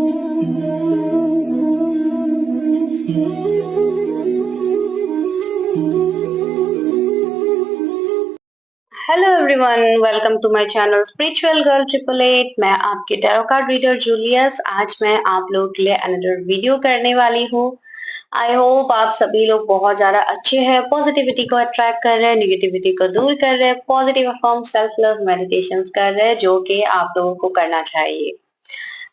Hello everyone, welcome to my channel spiritual girl 888। मैं आपकी tarot card reader Julius. आज मैं आप लोगों के लिए अनदर वीडियो करने वाली हूँ। आई होप आप सभी लोग बहुत ज्यादा अच्छे हैं, पॉजिटिविटी को अट्रैक्ट कर रहे हैं, निगेटिविटी को दूर कर रहे हैं, positive form self love meditation कर रहे हैं, जो कि आप लोगों को करना चाहिए।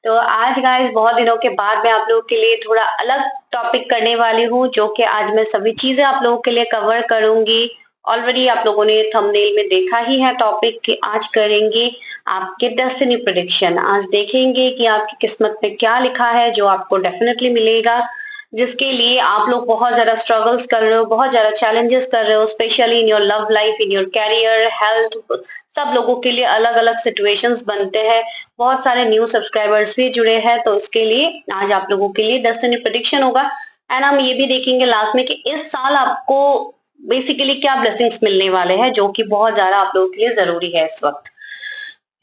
तो आज गाइस बहुत दिनों के बाद मैं आप लोगों के लिए थोड़ा अलग टॉपिक करने वाली हूँ, जो कि आज मैं सभी चीजें आप लोगों के लिए कवर करूंगी। ऑलरेडी आप लोगों ने थंबनेल में देखा ही है टॉपिक कि आज करेंगे आपके डेस्टिनी प्रेडिक्शन। आज देखेंगे कि आपकी किस्मत में क्या लिखा है जो आपको डेफिनेटली मिलेगा, जिसके लिए आप लोग बहुत ज्यादा स्ट्रगल्स कर रहे हो, बहुत ज्यादा चैलेंजेस कर रहे हो, specially in your love life, in your career, health. सब लोगों के लिए अलग अलग सिचुएशंस बनते हैं। बहुत सारे न्यू सब्सक्राइबर्स भी जुड़े हैं, तो इसके लिए आज आप लोगों के लिए डेस्टिनी प्रेडिक्शन होगा। एंड हम ये भी देखेंगे लास्ट में कि इस साल आपको बेसिकली क्या ब्लेसिंग्स मिलने वाले हैं, जो कि बहुत ज्यादा आप लोगों के लिए जरूरी है इस वक्त।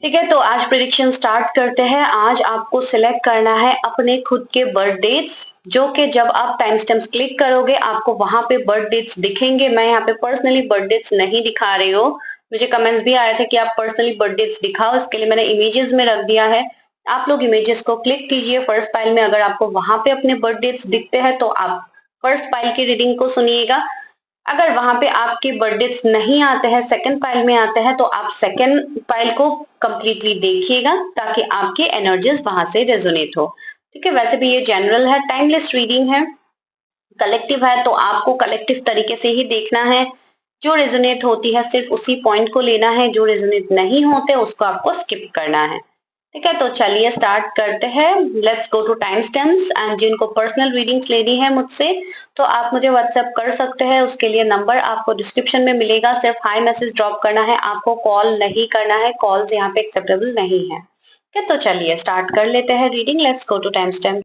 ठीक है, तो आज प्रेडिक्शन स्टार्ट करते हैं। आज आपको सिलेक्ट करना है अपने खुद के बर्थ डेट्स, जो कि जब आप टाइम स्टैम्प्स क्लिक करोगे आपको वहां पे बर्थ डेट्स दिखेंगे। मैं यहाँ पे पर्सनली बर्थ डेट्स नहीं दिखा रही हूँ। मुझे कमेंट्स भी आए थे कि आप पर्सनली बर्थ डेट्स दिखाओ, इसके लिए मैंने इमेजेस में रख दिया है। आप लोग इमेजेस को क्लिक कीजिए फर्स्ट पाइल में। अगर आपको वहां पे अपने बर्थ डेट्स दिखते हैं तो आप फर्स्ट पाइल की रीडिंग को सुनिएगा। अगर वहां पे आपके बर्थडेट्स नहीं आते हैं, सेकंड पाइल में आते हैं, तो आप सेकंड पाइल को कंप्लीटली देखिएगा ताकि आपकी एनर्जीज वहां से रेजोनेट हो। ठीक है, वैसे भी ये जनरल है, टाइमलेस रीडिंग है। कलेक्टिव है तो आपको कलेक्टिव तरीके से ही देखना है। जो रेजोनेट होती है सिर्फ उसी पॉइंट को लेना है, जो रेजोनेट नहीं होते उसको आपको स्किप करना है। ठीक है, तो चलिए स्टार्ट करते हैं। Let's go to time stamps. And जिनको पर्सनल रीडिंग्स लेनी है मुझसे, तो आप मुझे व्हाट्सएप कर सकते हैं। उसके लिए नंबर आपको डिस्क्रिप्शन में मिलेगा। सिर्फ हाई मैसेज ड्रॉप करना है, आपको कॉल नहीं करना है। कॉल्स यहाँ पे एक्सेप्टेबल नहीं है। ठीक है, तो चलिए स्टार्ट कर लेते हैं reading. Let's go to time stamp.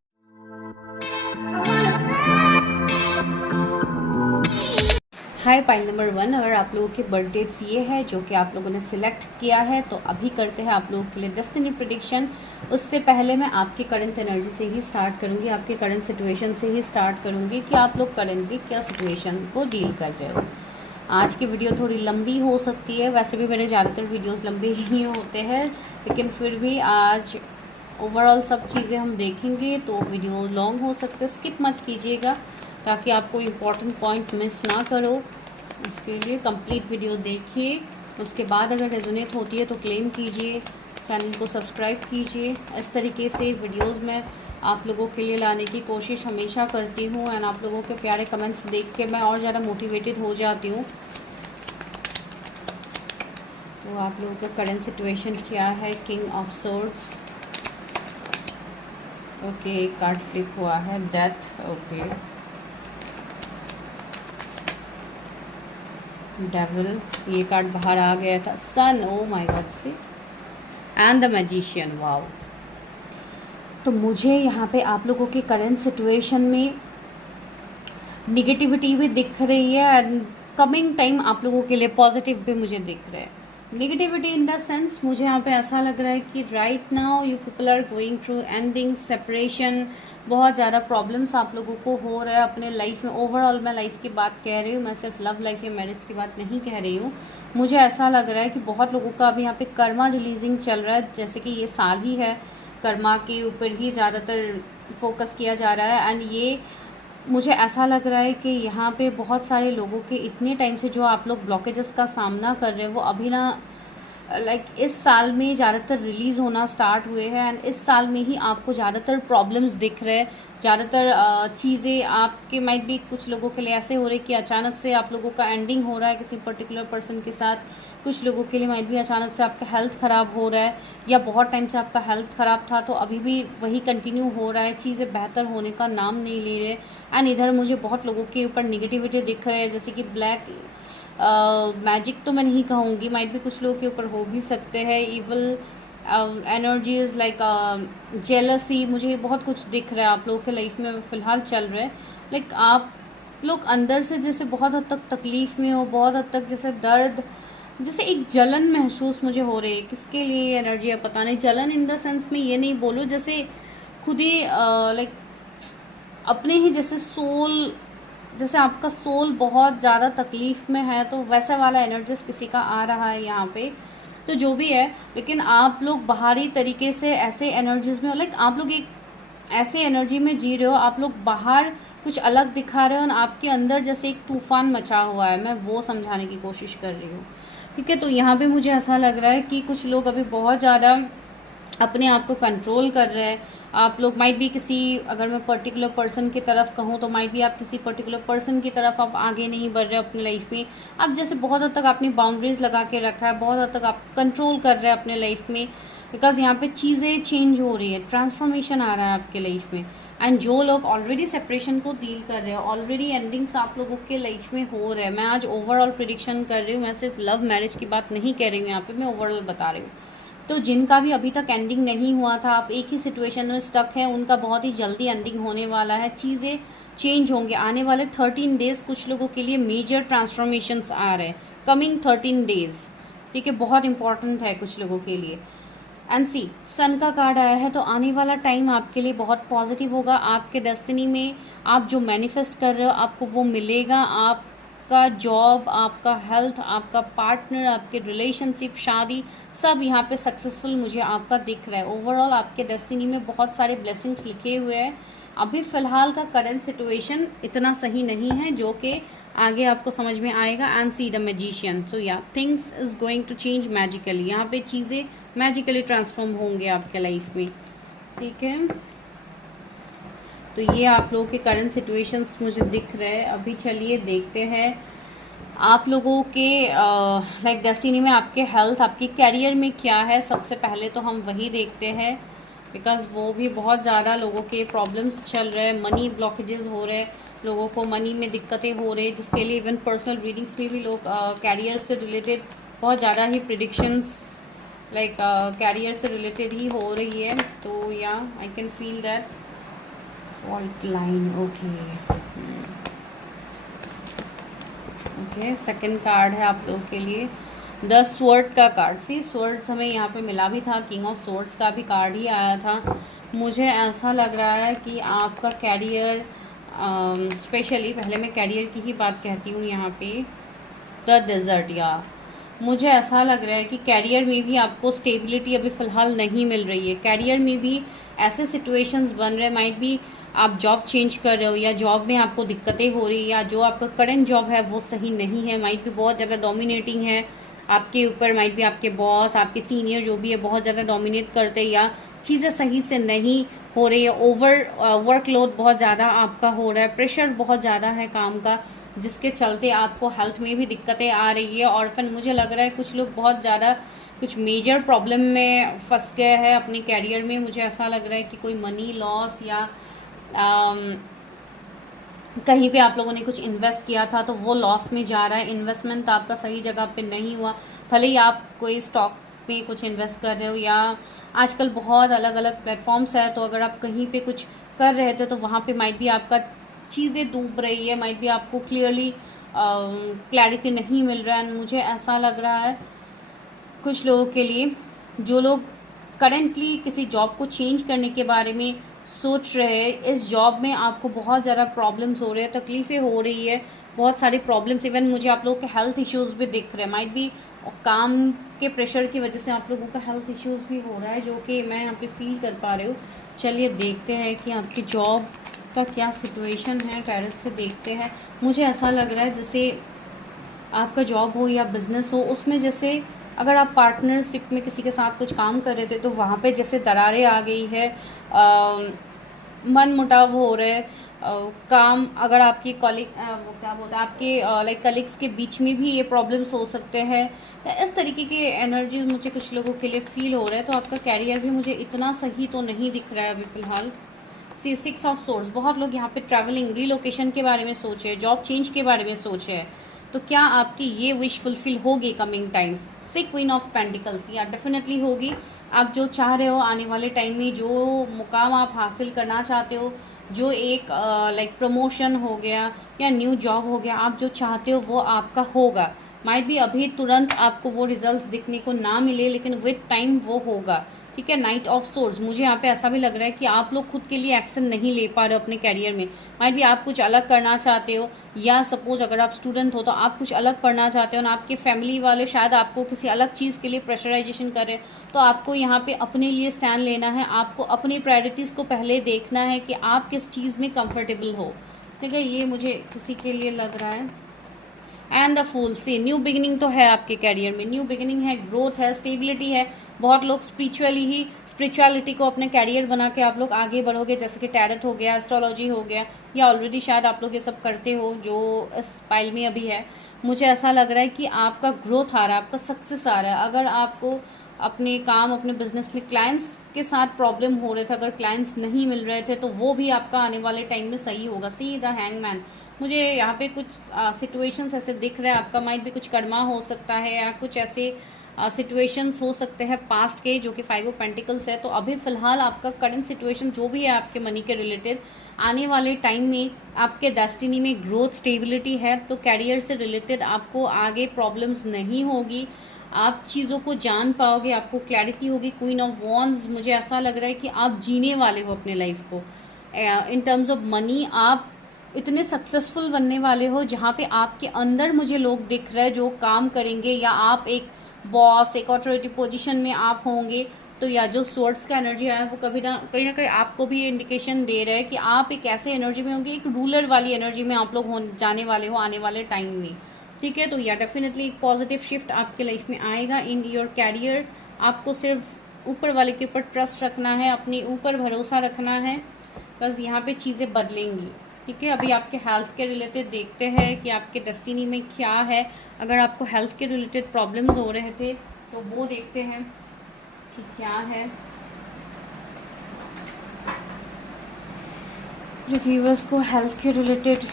Hi pile number 1, अगर आप लोगों के बर्थ डेट्स ये है जो कि आप लोगों ने सिलेक्ट किया है, तो अभी करते हैं आप लोगों के लिए डेस्टिनी प्रेडिक्शन। उससे पहले मैं आपकी करंट एनर्जी से ही स्टार्ट करूंगी, आपके करंट सिचुएशन से ही स्टार्ट करूंगी कि आप लोग करंटली क्या सिचुएशन को डील कर रहे हो। आज की वीडियो थोड़ी लंबी हो सकती है, वैसे भी मेरे ज़्यादातर वीडियोज़ लंबे ही होते हैं, लेकिन फिर भी आज ओवरऑल सब चीज़ें हम देखेंगे तो वीडियो लॉन्ग हो सकते हैं। स्किप मत कीजिएगा ताकि आपको इम्पॉर्टेंट पॉइंट मिस ना करो। उसके लिए कंप्लीट वीडियो देखिए। उसके बाद अगर रेजोनेट होती है तो क्लेम कीजिए, चैनल को सब्सक्राइब कीजिए। इस तरीके से वीडियोस मैं आप लोगों के लिए लाने की कोशिश हमेशा करती हूँ। एंड आप लोगों के प्यारे कमेंट्स देख के मैं और ज़्यादा मोटिवेटेड हो जाती हूँ। तो आप लोगों का करंट सिचुएशन क्या है? King of swords, okay, card flip हुआ है, डेथ, ओके, डेविल, ये कार्ड बाहर आ गया था, सन, ओ माय गॉड से, एंड द मैजिशियन, वाओ। तो मुझे यहाँ पे आप लोगों के करंट सिचुएशन में निगेटिविटी भी दिख रही है एंड कमिंग टाइम आप लोगों के लिए पॉजिटिव भी मुझे दिख रहा है। निगेटिविटी इन द सेंस मुझे यहाँ पे ऐसा लग रहा है कि right now you people are going through ending, separation, बहुत ज़्यादा प्रॉब्लम्स आप लोगों को हो रहा है अपने लाइफ में। ओवरऑल मैं लाइफ की बात कह रही हूँ, मैं सिर्फ लव लाइफ या मैरिज की बात नहीं कह रही हूँ। मुझे ऐसा लग रहा है कि बहुत लोगों का अभी यहाँ पे कर्मा रिलीजिंग चल रहा है, जैसे कि ये साल ही है, कर्मा के ऊपर ही ज़्यादातर फोकस किया जा रहा है। एंड ये मुझे ऐसा लग रहा है कि यहाँ पे बहुत सारे लोगों के इतने टाइम से जो आप लोग ब्लॉकेजेस का सामना कर रहे हैं वो अभी ना इस साल में ज़्यादातर रिलीज़ होना स्टार्ट हुए हैं। एंड इस साल में ही आपको ज़्यादातर प्रॉब्लम्स दिख रहे हैं, ज़्यादातर चीज़ें आपके माइट भी कुछ लोगों के लिए ऐसे हो रहे हैं कि अचानक से आप लोगों का एंडिंग हो रहा है किसी पर्टिकुलर पर्सन के साथ। कुछ लोगों के लिए माइट भी अचानक से आपका हेल्थ ख़राब हो रहा है, या बहुत टाइम से आपका हेल्थ ख़राब था तो अभी भी वही कंटिन्यू हो रहा है, चीज़ें बेहतर होने का नाम नहीं ले रहे। एंड इधर मुझे बहुत लोगों के ऊपर निगेटिविटी दिख रही है, जैसे कि ब्लैक मैजिक तो मैं नहीं कहूँगी, माइट भी कुछ लोगों के ऊपर हो भी सकते हैं। इवल एनर्जीज लाइक जेलसी, मुझे बहुत कुछ दिख रहा है आप लोगों के लाइफ में फ़िलहाल चल रहा है। लाइक आप लोग अंदर से जैसे बहुत हद तक तकलीफ़ में हो, बहुत हद तक जैसे दर्द, जैसे एक जलन महसूस मुझे हो रही है। किसके लिए ये एनर्जी है पता नहीं। जलन इन द सेंस में ये नहीं बोलूँ, जैसे खुद ही लाइक अपने ही जैसे आपका सोल बहुत ज़्यादा तकलीफ़ में है, तो वैसा वाला एनर्जीज किसी का आ रहा है यहाँ पे। तो जो भी है, लेकिन आप लोग बाहरी तरीके से ऐसे एनर्जीज में, लाइक आप लोग एक ऐसे एनर्जी में जी रहे हो, आप लोग बाहर कुछ अलग दिखा रहे हो और आपके अंदर जैसे एक तूफान मचा हुआ है, मैं वो समझाने की कोशिश कर रही हूँ। ठीक है, तो यहाँ पे मुझे ऐसा लग रहा है कि कुछ लोग अभी बहुत ज़्यादा अपने आप को कंट्रोल कर रहे हैं। आप लोग माइट भी किसी, अगर मैं पर्टिकुलर पर्सन की तरफ कहूँ तो माइट भी आप किसी पर्टिकुलर पर्सन की तरफ आप आगे नहीं बढ़ रहे हो अपनी लाइफ में। आप जैसे बहुत हद तक अपनी बाउंड्रीज लगा के रखा है, बहुत हद तक आप कंट्रोल कर रहे हैं अपने लाइफ में, बिकॉज यहाँ पे चीज़ें चेंज हो रही है, ट्रांसफॉर्मेशन आ रहा है आपके लाइफ में। एंड जो लोग ऑलरेडी सेपरेशन को डील कर रहे हैं, ऑलरेडी एंडिंग्स आप लोगों के लाइफ में हो रहे हैं, मैं आज ओवरऑल प्रिडिक्शन कर रही हूँ, मैं सिर्फ लव मैरिज की बात नहीं कह रही हूँ, यहाँ पे मैं ओवरऑल बता रही हूँ। तो जिनका भी अभी तक एंडिंग नहीं हुआ था, आप एक ही सिचुएशन में स्टक है, उनका बहुत ही जल्दी एंडिंग होने वाला है, चीज़ें चेंज होंगे आने वाले 13 डेज। कुछ लोगों के लिए मेजर ट्रांसफॉर्मेशंस आ रहे हैं कमिंग 13 डेज। ठीक है, बहुत इंपॉर्टेंट है कुछ लोगों के लिए। एंड सी, सन का कार्ड आया है, तो आने वाला टाइम आपके लिए बहुत पॉजिटिव होगा। आपके डेस्टिनी में आप जो मैनिफेस्ट कर रहे हो आपको वो मिलेगा। आपका जॉब, आपका हेल्थ, आपका पार्टनर, आपके रिलेशनशिप, शादी, सब यहाँ पे सक्सेसफुल मुझे आपका दिख रहा है। ओवरऑल आपके डेस्टिनी में बहुत सारे ब्लेसिंग्स लिखे हुए हैं। अभी फ़िलहाल का करंट सिचुएशन इतना सही नहीं है, जो कि आगे आपको समझ में आएगा। And see the magician, so या things is going to change magically. यहाँ पे चीज़ें मैजिकली ट्रांसफॉर्म होंगे आपके लाइफ में। ठीक है, तो ये आप लोगों के करंट सिचुएशंस मुझे दिख रहे हैं। अभी चलिए देखते हैं आप लोगों के लाइक डेस्टिनी में आपके हेल्थ, आपके कैरियर में क्या है। सबसे पहले तो हम वही देखते हैं, बिकॉज वो भी बहुत ज़्यादा लोगों के प्रॉब्लम्स चल रहे हैं, मनी ब्लॉकेजेस हो रहे हैं, लोगों को मनी में दिक्कतें हो रही है, जिसके लिए इवन पर्सनल रीडिंग्स में भी लोग कैरियर से रिलेटेड बहुत ज़्यादा ही प्रिडिक्शंस लाइक कैरियर से रिलेटेड ही हो रही है। तो या I can feel that fault line. Okay, second card है आप लोगों के लिए द स्वॉर्ड का कार्ड। सी, स्वॉर्ड्स हमें यहाँ पे मिला भी था, किंग ऑफ स्वॉर्ड्स का भी कार्ड ही आया था। मुझे ऐसा लग रहा है कि आपका कैरियर, स्पेशली पहले मैं कैरियर की ही बात कहती हूँ यहाँ पे, द डेजर्ट। या मुझे ऐसा लग रहा है कि कैरियर में भी आपको स्टेबिलिटी अभी फ़िलहाल नहीं मिल रही है। कैरियर में भी ऐसे सिचुएशंस बन रहे, माइट भी आप जॉब चेंज कर रहे हो या जॉब में आपको दिक्कतें हो रही है, या जो आपका करंट जॉब है वो सही नहीं है, माइट भी बहुत ज़्यादा डोमिनेटिंग है आपके ऊपर, माइट भी आपके बॉस, आपके सीनियर जो भी है बहुत ज़्यादा डोमिनेट करते हैं, या चीज़ें सही से नहीं हो रही है, ओवर वर्कलोड बहुत ज़्यादा आपका हो रहा है, प्रेशर बहुत ज़्यादा है काम का, जिसके चलते आपको हेल्थ में भी दिक्कतें आ रही है। और फिर मुझे लग रहा है कुछ लोग बहुत ज़्यादा कुछ मेजर प्रॉब्लम में फंस गए हैं अपने कैरियर में। मुझे ऐसा लग रहा है कि कोई मनी लॉस या कहीं पे आप लोगों ने कुछ इन्वेस्ट किया था तो वो लॉस में जा रहा है, इन्वेस्टमेंट आपका सही जगह पे नहीं हुआ। भले ही आप कोई स्टॉक में कुछ इन्वेस्ट कर रहे हो, या आजकल बहुत अलग अलग प्लेटफॉर्म्स है, तो अगर आप कहीं पे कुछ कर रहे थे तो वहाँ पे माइट भी आपका चीज़ें डूब रही है, माइट भी आपको क्लैरिटी नहीं मिल रहा है। मुझे ऐसा लग रहा है कुछ लोगों के लिए, जो लोग करेंटली किसी जॉब को चेंज करने के बारे में सोच रहे हैं, इस जॉब में आपको बहुत ज़्यादा प्रॉब्लम्स हो रहे हैं, तकलीफ़ें हो रही है, बहुत सारी प्रॉब्लम्स, इवन मुझे आप लोगों के हेल्थ इश्यूज़ भी दिख रहे हैं, माइट भी काम के प्रेशर की वजह से आप लोगों का हेल्थ इश्यूज़ भी हो रहा है, जो कि मैं यहाँ पे फील कर पा रही हूँ। चलिए देखते हैं कि आपकी जॉब का क्या सिचुएशन है, टैरट से देखते हैं। मुझे ऐसा लग रहा है जैसे आपका जॉब हो या बिज़नेस हो, उसमें जैसे अगर आप पार्टनरशिप में किसी के साथ कुछ काम कर रहे थे तो वहाँ पे जैसे दरारें आ गई है, मन मुटाव हो रहे हैं, काम, अगर आपकी कॉलिग वो क्या बोलते हैं आपके लाइक कलीग्स के बीच में भी ये प्रॉब्लम्स हो सकते हैं। इस तरीके के एनर्जी मुझे कुछ लोगों के लिए फील हो रहा है। तो आपका कैरियर भी मुझे इतना सही तो नहीं दिख रहा है अभी फ़िलहाल। सी, 6 ऑफ सोर्स, बहुत लोग यहाँ पे ट्रैवलिंग, रीलोकेशन के बारे में सोचे, जॉब चेंज के बारे में सोचे, तो क्या आपकी ये विश फुलफिल होगी coming times. See, queen of pentacles, या डेफिनेटली होगी। आप जो चाह रहे हो आने वाले टाइम में, जो मुकाम आप हासिल करना चाहते हो, जो एक लाइक प्रमोशन हो गया या न्यू जॉब हो गया, आप जो चाहते हो वो आपका होगा। माइट भी अभी तुरंत आपको वो रिजल्ट्स दिखने को ना मिले, लेकिन विद टाइम वो होगा। ठीक है। नाइट ऑफ सोर्ड्स, मुझे यहाँ पे ऐसा भी लग रहा है कि आप लोग खुद के लिए एक्शन नहीं ले पा रहे हो अपने कैरियर में। माइट भी आप कुछ अलग करना चाहते हो, या सपोज अगर आप स्टूडेंट हो तो आप कुछ अलग पढ़ना चाहते हो ना, आपके फैमिली वाले शायद आपको किसी अलग चीज़ के लिए प्रेशराइजेशन कर रहे हैं। तो आपको यहाँ पे अपने लिए स्टैंड लेना है, आपको अपनी प्रायोरिटीज़ को पहले देखना है कि आप किस चीज़ में कंफर्टेबल हो, ठीक है। ये मुझे किसी के लिए लग रहा है। एंड द फूल, से न्यू बिगिनिंग तो है आपके कैरियर में, न्यू बिगिनिंग है, ग्रोथ है, स्टेबिलिटी है। बहुत लोग स्पिरिचुअलिटी को अपने कैरियर बना के आप लोग आगे बढ़ोगे, जैसे कि टैरट हो गया, एस्ट्रोलॉजी हो गया, या ऑलरेडी शायद आप लोग ये सब करते हो जो इस पाइल में अभी है। मुझे ऐसा लग रहा है कि आपका ग्रोथ आ रहा है, आपका सक्सेस आ रहा है। अगर आपको अपने काम, अपने बिजनेस में क्लाइंट्स के साथ प्रॉब्लम हो रहे थे, अगर क्लाइंट्स नहीं मिल रहे थे, तो वो भी आपका आने वाले टाइम में सही होगा। सी द हैंगमैन, मुझे यहाँ पे कुछ सिचुएशंस ऐसे दिख रहे हैं, आपका माइंड भी कुछ कर्मा हो सकता है, या कुछ ऐसे सिचुएशंस हो सकते हैं पास्ट के, जो कि 5 ऑफ पेंटिकल्स है। तो अभी फिलहाल आपका करंट सिचुएशन जो भी है आपके मनी के रिलेटेड, आने वाले टाइम में आपके डेस्टिनी में ग्रोथ, स्टेबिलिटी है। तो कैरियर से रिलेटेड आपको आगे प्रॉब्लम्स नहीं होगी, आप चीज़ों को जान पाओगे, आपको क्लैरिटी होगी। क्वीन ऑफ वॉन्ड्स, मुझे ऐसा लग रहा है कि आप जीने वाले हो अपने लाइफ को। इन टर्म्स ऑफ मनी आप इतने सक्सेसफुल बनने वाले हो, जहाँ पे आपके अंदर मुझे लोग दिख रहे हैं जो काम करेंगे, या आप एक बॉस, एक ऑथोरिटी पोजीशन में आप होंगे। तो या जो सोर्ट्स का एनर्जी आया वो कहीं ना कहीं आपको भी इंडिकेशन दे रहा है कि आप एक ऐसे एनर्जी में होंगे, एक रूलर वाली एनर्जी में आप लोग हो जाने वाले हो आने वाले टाइम में, ठीक है। तो या डेफिनेटली एक पॉजिटिव शिफ्ट आपके लाइफ में आएगा इन योर कैरियर। आपको सिर्फ ऊपर वाले के ऊपर ट्रस्ट रखना है, अपने ऊपर भरोसा रखना है, बस यहाँ पे चीज़ें बदलेंगी, ठीक है। अभी आपके हेल्थ के रिलेटेड देखते हैं कि आपके डेस्टिनी में क्या है। अगर आपको हेल्थ के रिलेटेड प्रॉब्लम्स हो रहे थे तो वो देखते हैं कि क्या है। रिव्यूअर्स को हेल्थ के रिलेटेड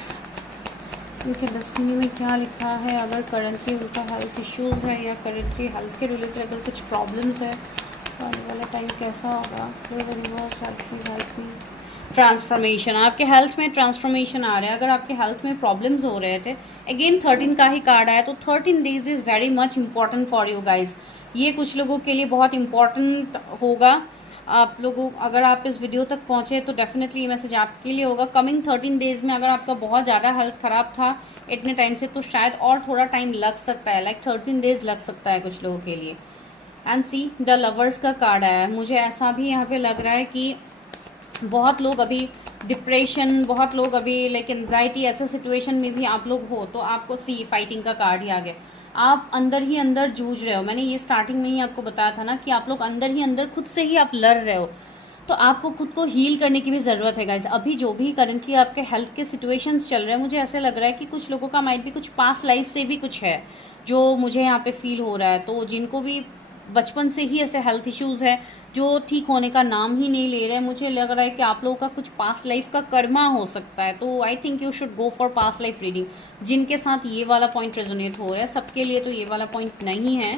उनके डेस्टिनी में क्या लिखा है, अगर करंटली उनका हेल्थ इश्यूज़ है, या करंटली हेल्थ के रिलेटेड अगर कुछ प्रॉब्लम्स है, तो आने वाला टाइम कैसा होगा। हेल्थ में ट्रांसफॉर्मेशन, आपके हेल्थ में ट्रांसफॉर्मेशन आ रहा है। अगर आपके हेल्थ में प्रॉब्लम्स हो रहे थे, अगेन 13 का ही कार्ड आया, तो 13 days is very much important for you guys. ये कुछ लोगों के लिए बहुत इम्पॉर्टेंट होगा। आप लोगों, अगर आप इस वीडियो तक पहुंचे तो डेफिनेटली ये मैसेज आपके लिए होगा। कमिंग 13 डेज में अगर आपका बहुत ज़्यादा हेल्थ ख़राब था इतने टाइम से, तो शायद और थोड़ा टाइम लग सकता है, लाइक 13 डेज लग सकता है कुछ लोगों के लिए। एंड सी द लवर्स का कार्ड आया है। मुझे ऐसा भी यहाँ पे लग रहा है कि बहुत लोग अभी डिप्रेशन, बहुत लोग अभी लाइक एंजाइटी, ऐसे सिचुएशन में भी आप लोग हो, तो आपको सी फाइटिंग का कार्ड ही आ गया। आप अंदर ही अंदर जूझ रहे हो। मैंने ये स्टार्टिंग में ही आपको बताया था ना कि आप लोग अंदर ही अंदर खुद से ही आप लड़ रहे हो। तो आपको खुद को हील करने की भी ज़रूरत है गाइस। अभी जो भी करंटली आपके हेल्थ के सिचुएशंस चल रहे हैं, मुझे ऐसे लग रहा है कि कुछ लोगों का माइंड भी कुछ पास्ट लाइफ से भी कुछ है जो मुझे यहाँ पे फील हो रहा है। तो जिनको भी बचपन से ही ऐसे हेल्थ इश्यूज़ है जो ठीक होने का नाम ही नहीं ले रहे हैं, मुझे लग रहा है कि आप लोगों का कुछ पास्ट लाइफ का कर्मा हो सकता है। तो I think you should go for past life reading. जिनके साथ ये वाला पॉइंट रेजोनेट हो रहा है, सबके लिए तो ये वाला पॉइंट नहीं है।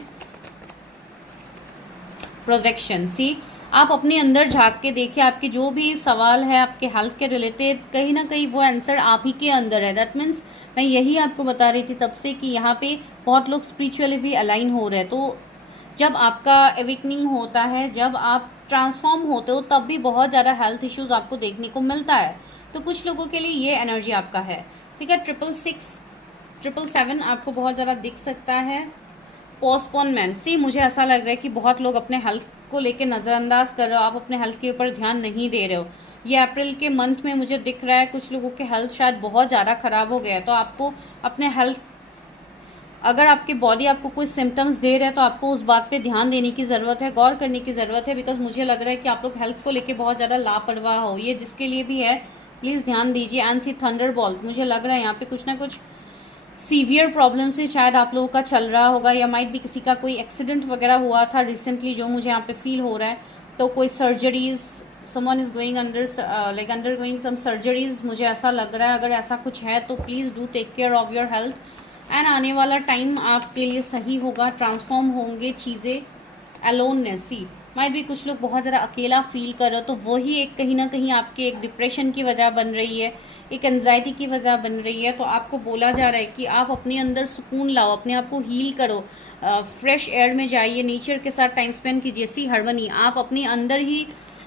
प्रोजेक्शन, सी आप अपने अंदर झांक के देखिए, आपके जो भी सवाल है आपके हेल्थ के रिलेटेड, कहीं ना कहीं वो आंसर आप ही के अंदर है। दैट मीन्स मैं यही आपको बता रही थी तब से कि यहाँ पे बहुत लोग स्पिरिचुअली भी अलाइन हो रहे हैं। तो जब आपका एवेकनिंग होता है, जब आप ट्रांसफॉर्म होते हो, तब भी बहुत ज़्यादा हेल्थ इश्यूज आपको देखने को मिलता है। तो कुछ लोगों के लिए ये एनर्जी आपका है, ठीक है। 666, 777 आपको बहुत ज़्यादा दिख सकता है। पोस्टपोनमेंट, सी मुझे ऐसा लग रहा है कि बहुत लोग अपने हेल्थ को लेकर नज़रअंदाज कर रहे हो, आप अपने हेल्थ के ऊपर ध्यान नहीं दे रहे हो। ये अप्रैल के मंथ में मुझे दिख रहा है कुछ लोगों के हेल्थ शायद बहुत ज़्यादा ख़राब हो गया है। तो आपको अपने हेल्थ, अगर आपकी बॉडी आपको कोई सिम्टम्स दे रहा है तो आपको उस बात पे ध्यान देने की ज़रूरत है, गौर करने की ज़रूरत है। बिकॉज मुझे लग रहा है कि आप लोग हेल्थ को लेके बहुत ज़्यादा लापरवाह हो। ये जिसके लिए भी है प्लीज़ ध्यान दीजिए। एंड सी थंडरबॉल्ट, मुझे लग रहा है यहाँ पे कुछ ना कुछ सीवियर प्रॉब्लम से शायद आप लोगों का चल रहा होगा, या माइट भी किसी का कोई एक्सीडेंट वगैरह हुआ था रिसेंटली, जो मुझे यहाँ पे फील हो रहा है। तो कोई surgeries, someone is going under going some surgeries, मुझे ऐसा लग रहा है। अगर ऐसा कुछ है तो please do take care of your health. And आने वाला टाइम आपके लिए सही होगा, ट्रांसफॉर्म होंगे चीज़ें। अलोननेस, सी माइट भी कुछ लोग बहुत ज़्यादा अकेला फील कर रहे हो, तो वही एक कहीं ना कहीं आपके एक डिप्रेशन की वजह बन रही है, एक एंजाइटी की वजह बन रही है, तो आपको बोला जा रहा है कि आप अपने अंदर सुकून लाओ, अपने आप को हील करो, फ्रेश एयर में जाइए, नेचर के साथ टाइम स्पेंड कीजिए। सी हार्मनी, आप अपने अंदर ही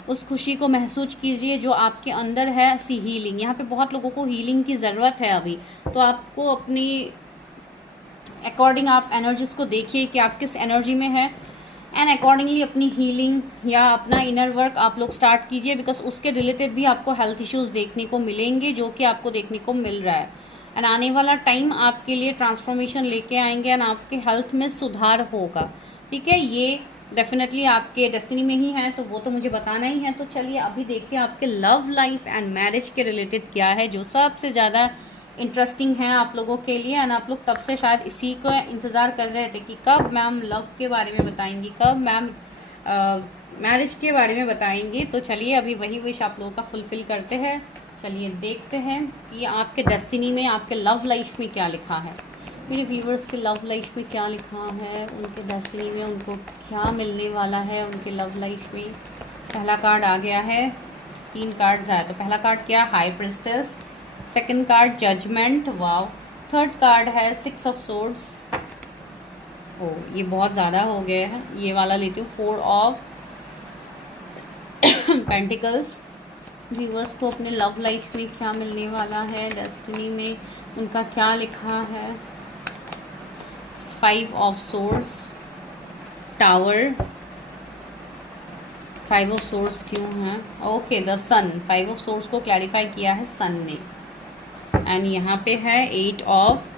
उस खुशी को महसूस कीजिए जो आपके अंदर है। सी हीलिंग, यहाँ पे बहुत लोगों को हीलिंग की ज़रूरत है अभी, तो आपको अपनी अकॉर्डिंग आप एनर्जीज को देखिए कि आप किस एनर्जी में है, एंड अकॉर्डिंगली अपनी हीलिंग या अपना इनर वर्क आप लोग स्टार्ट कीजिए, बिकॉज उसके रिलेटेड भी आपको हेल्थ इश्यूज देखने को मिलेंगे जो कि आपको देखने को मिल रहा है। एंड आने वाला टाइम आपके लिए ट्रांसफॉर्मेशन लेके आएंगे एंड आपके हेल्थ में सुधार होगा। ठीक है, ये डेफिनेटली आपके डेस्टिनी में ही है, तो वो तो मुझे बताना ही है। तो चलिए अभी देखते हैं आपके लव लाइफ एंड मैरिज के रिलेटेड क्या है जो सबसे ज़्यादा इंटरेस्टिंग है आप लोगों के लिए। एंड आप लोग तब से शायद इसी का इंतज़ार कर रहे थे कि कब मैम लव के बारे में बताएंगी, कब मैम मैरिज के बारे में बताएंगी। तो चलिए अभी वही विश आप लोगों का फुलफिल करते हैं। चलिए देखते हैं कि आपके डेस्टिनी में, आपके लव लाइफ में क्या लिखा है। मेरे व्यूवर्स के लव लाइफ में क्या लिखा है, उनके डेस्टिनी में उनको क्या मिलने वाला है उनके लव लाइफ में। पहला कार्ड आ गया है, 3 कार्ड्स आए। तो पहला कार्ड क्या, high priestess. Second card judgement, wow. Third card है 6 ऑफ सोर्ड्स। ओ ये बहुत ज़्यादा हो गया है, ये वाला लेती हूँ, 4 ऑफ पेंटिकल्स। व्यूअर्स को अपने लव लाइफ में क्या मिलने वाला है, डेस्टिनी में उनका क्या लिखा है। 5 of swords, tower. 5 of swords क्यों है, okay the sun. 5 of swords को क्लैरिफाई किया है सन ने। एंड यहाँ पे है 8 ऑफ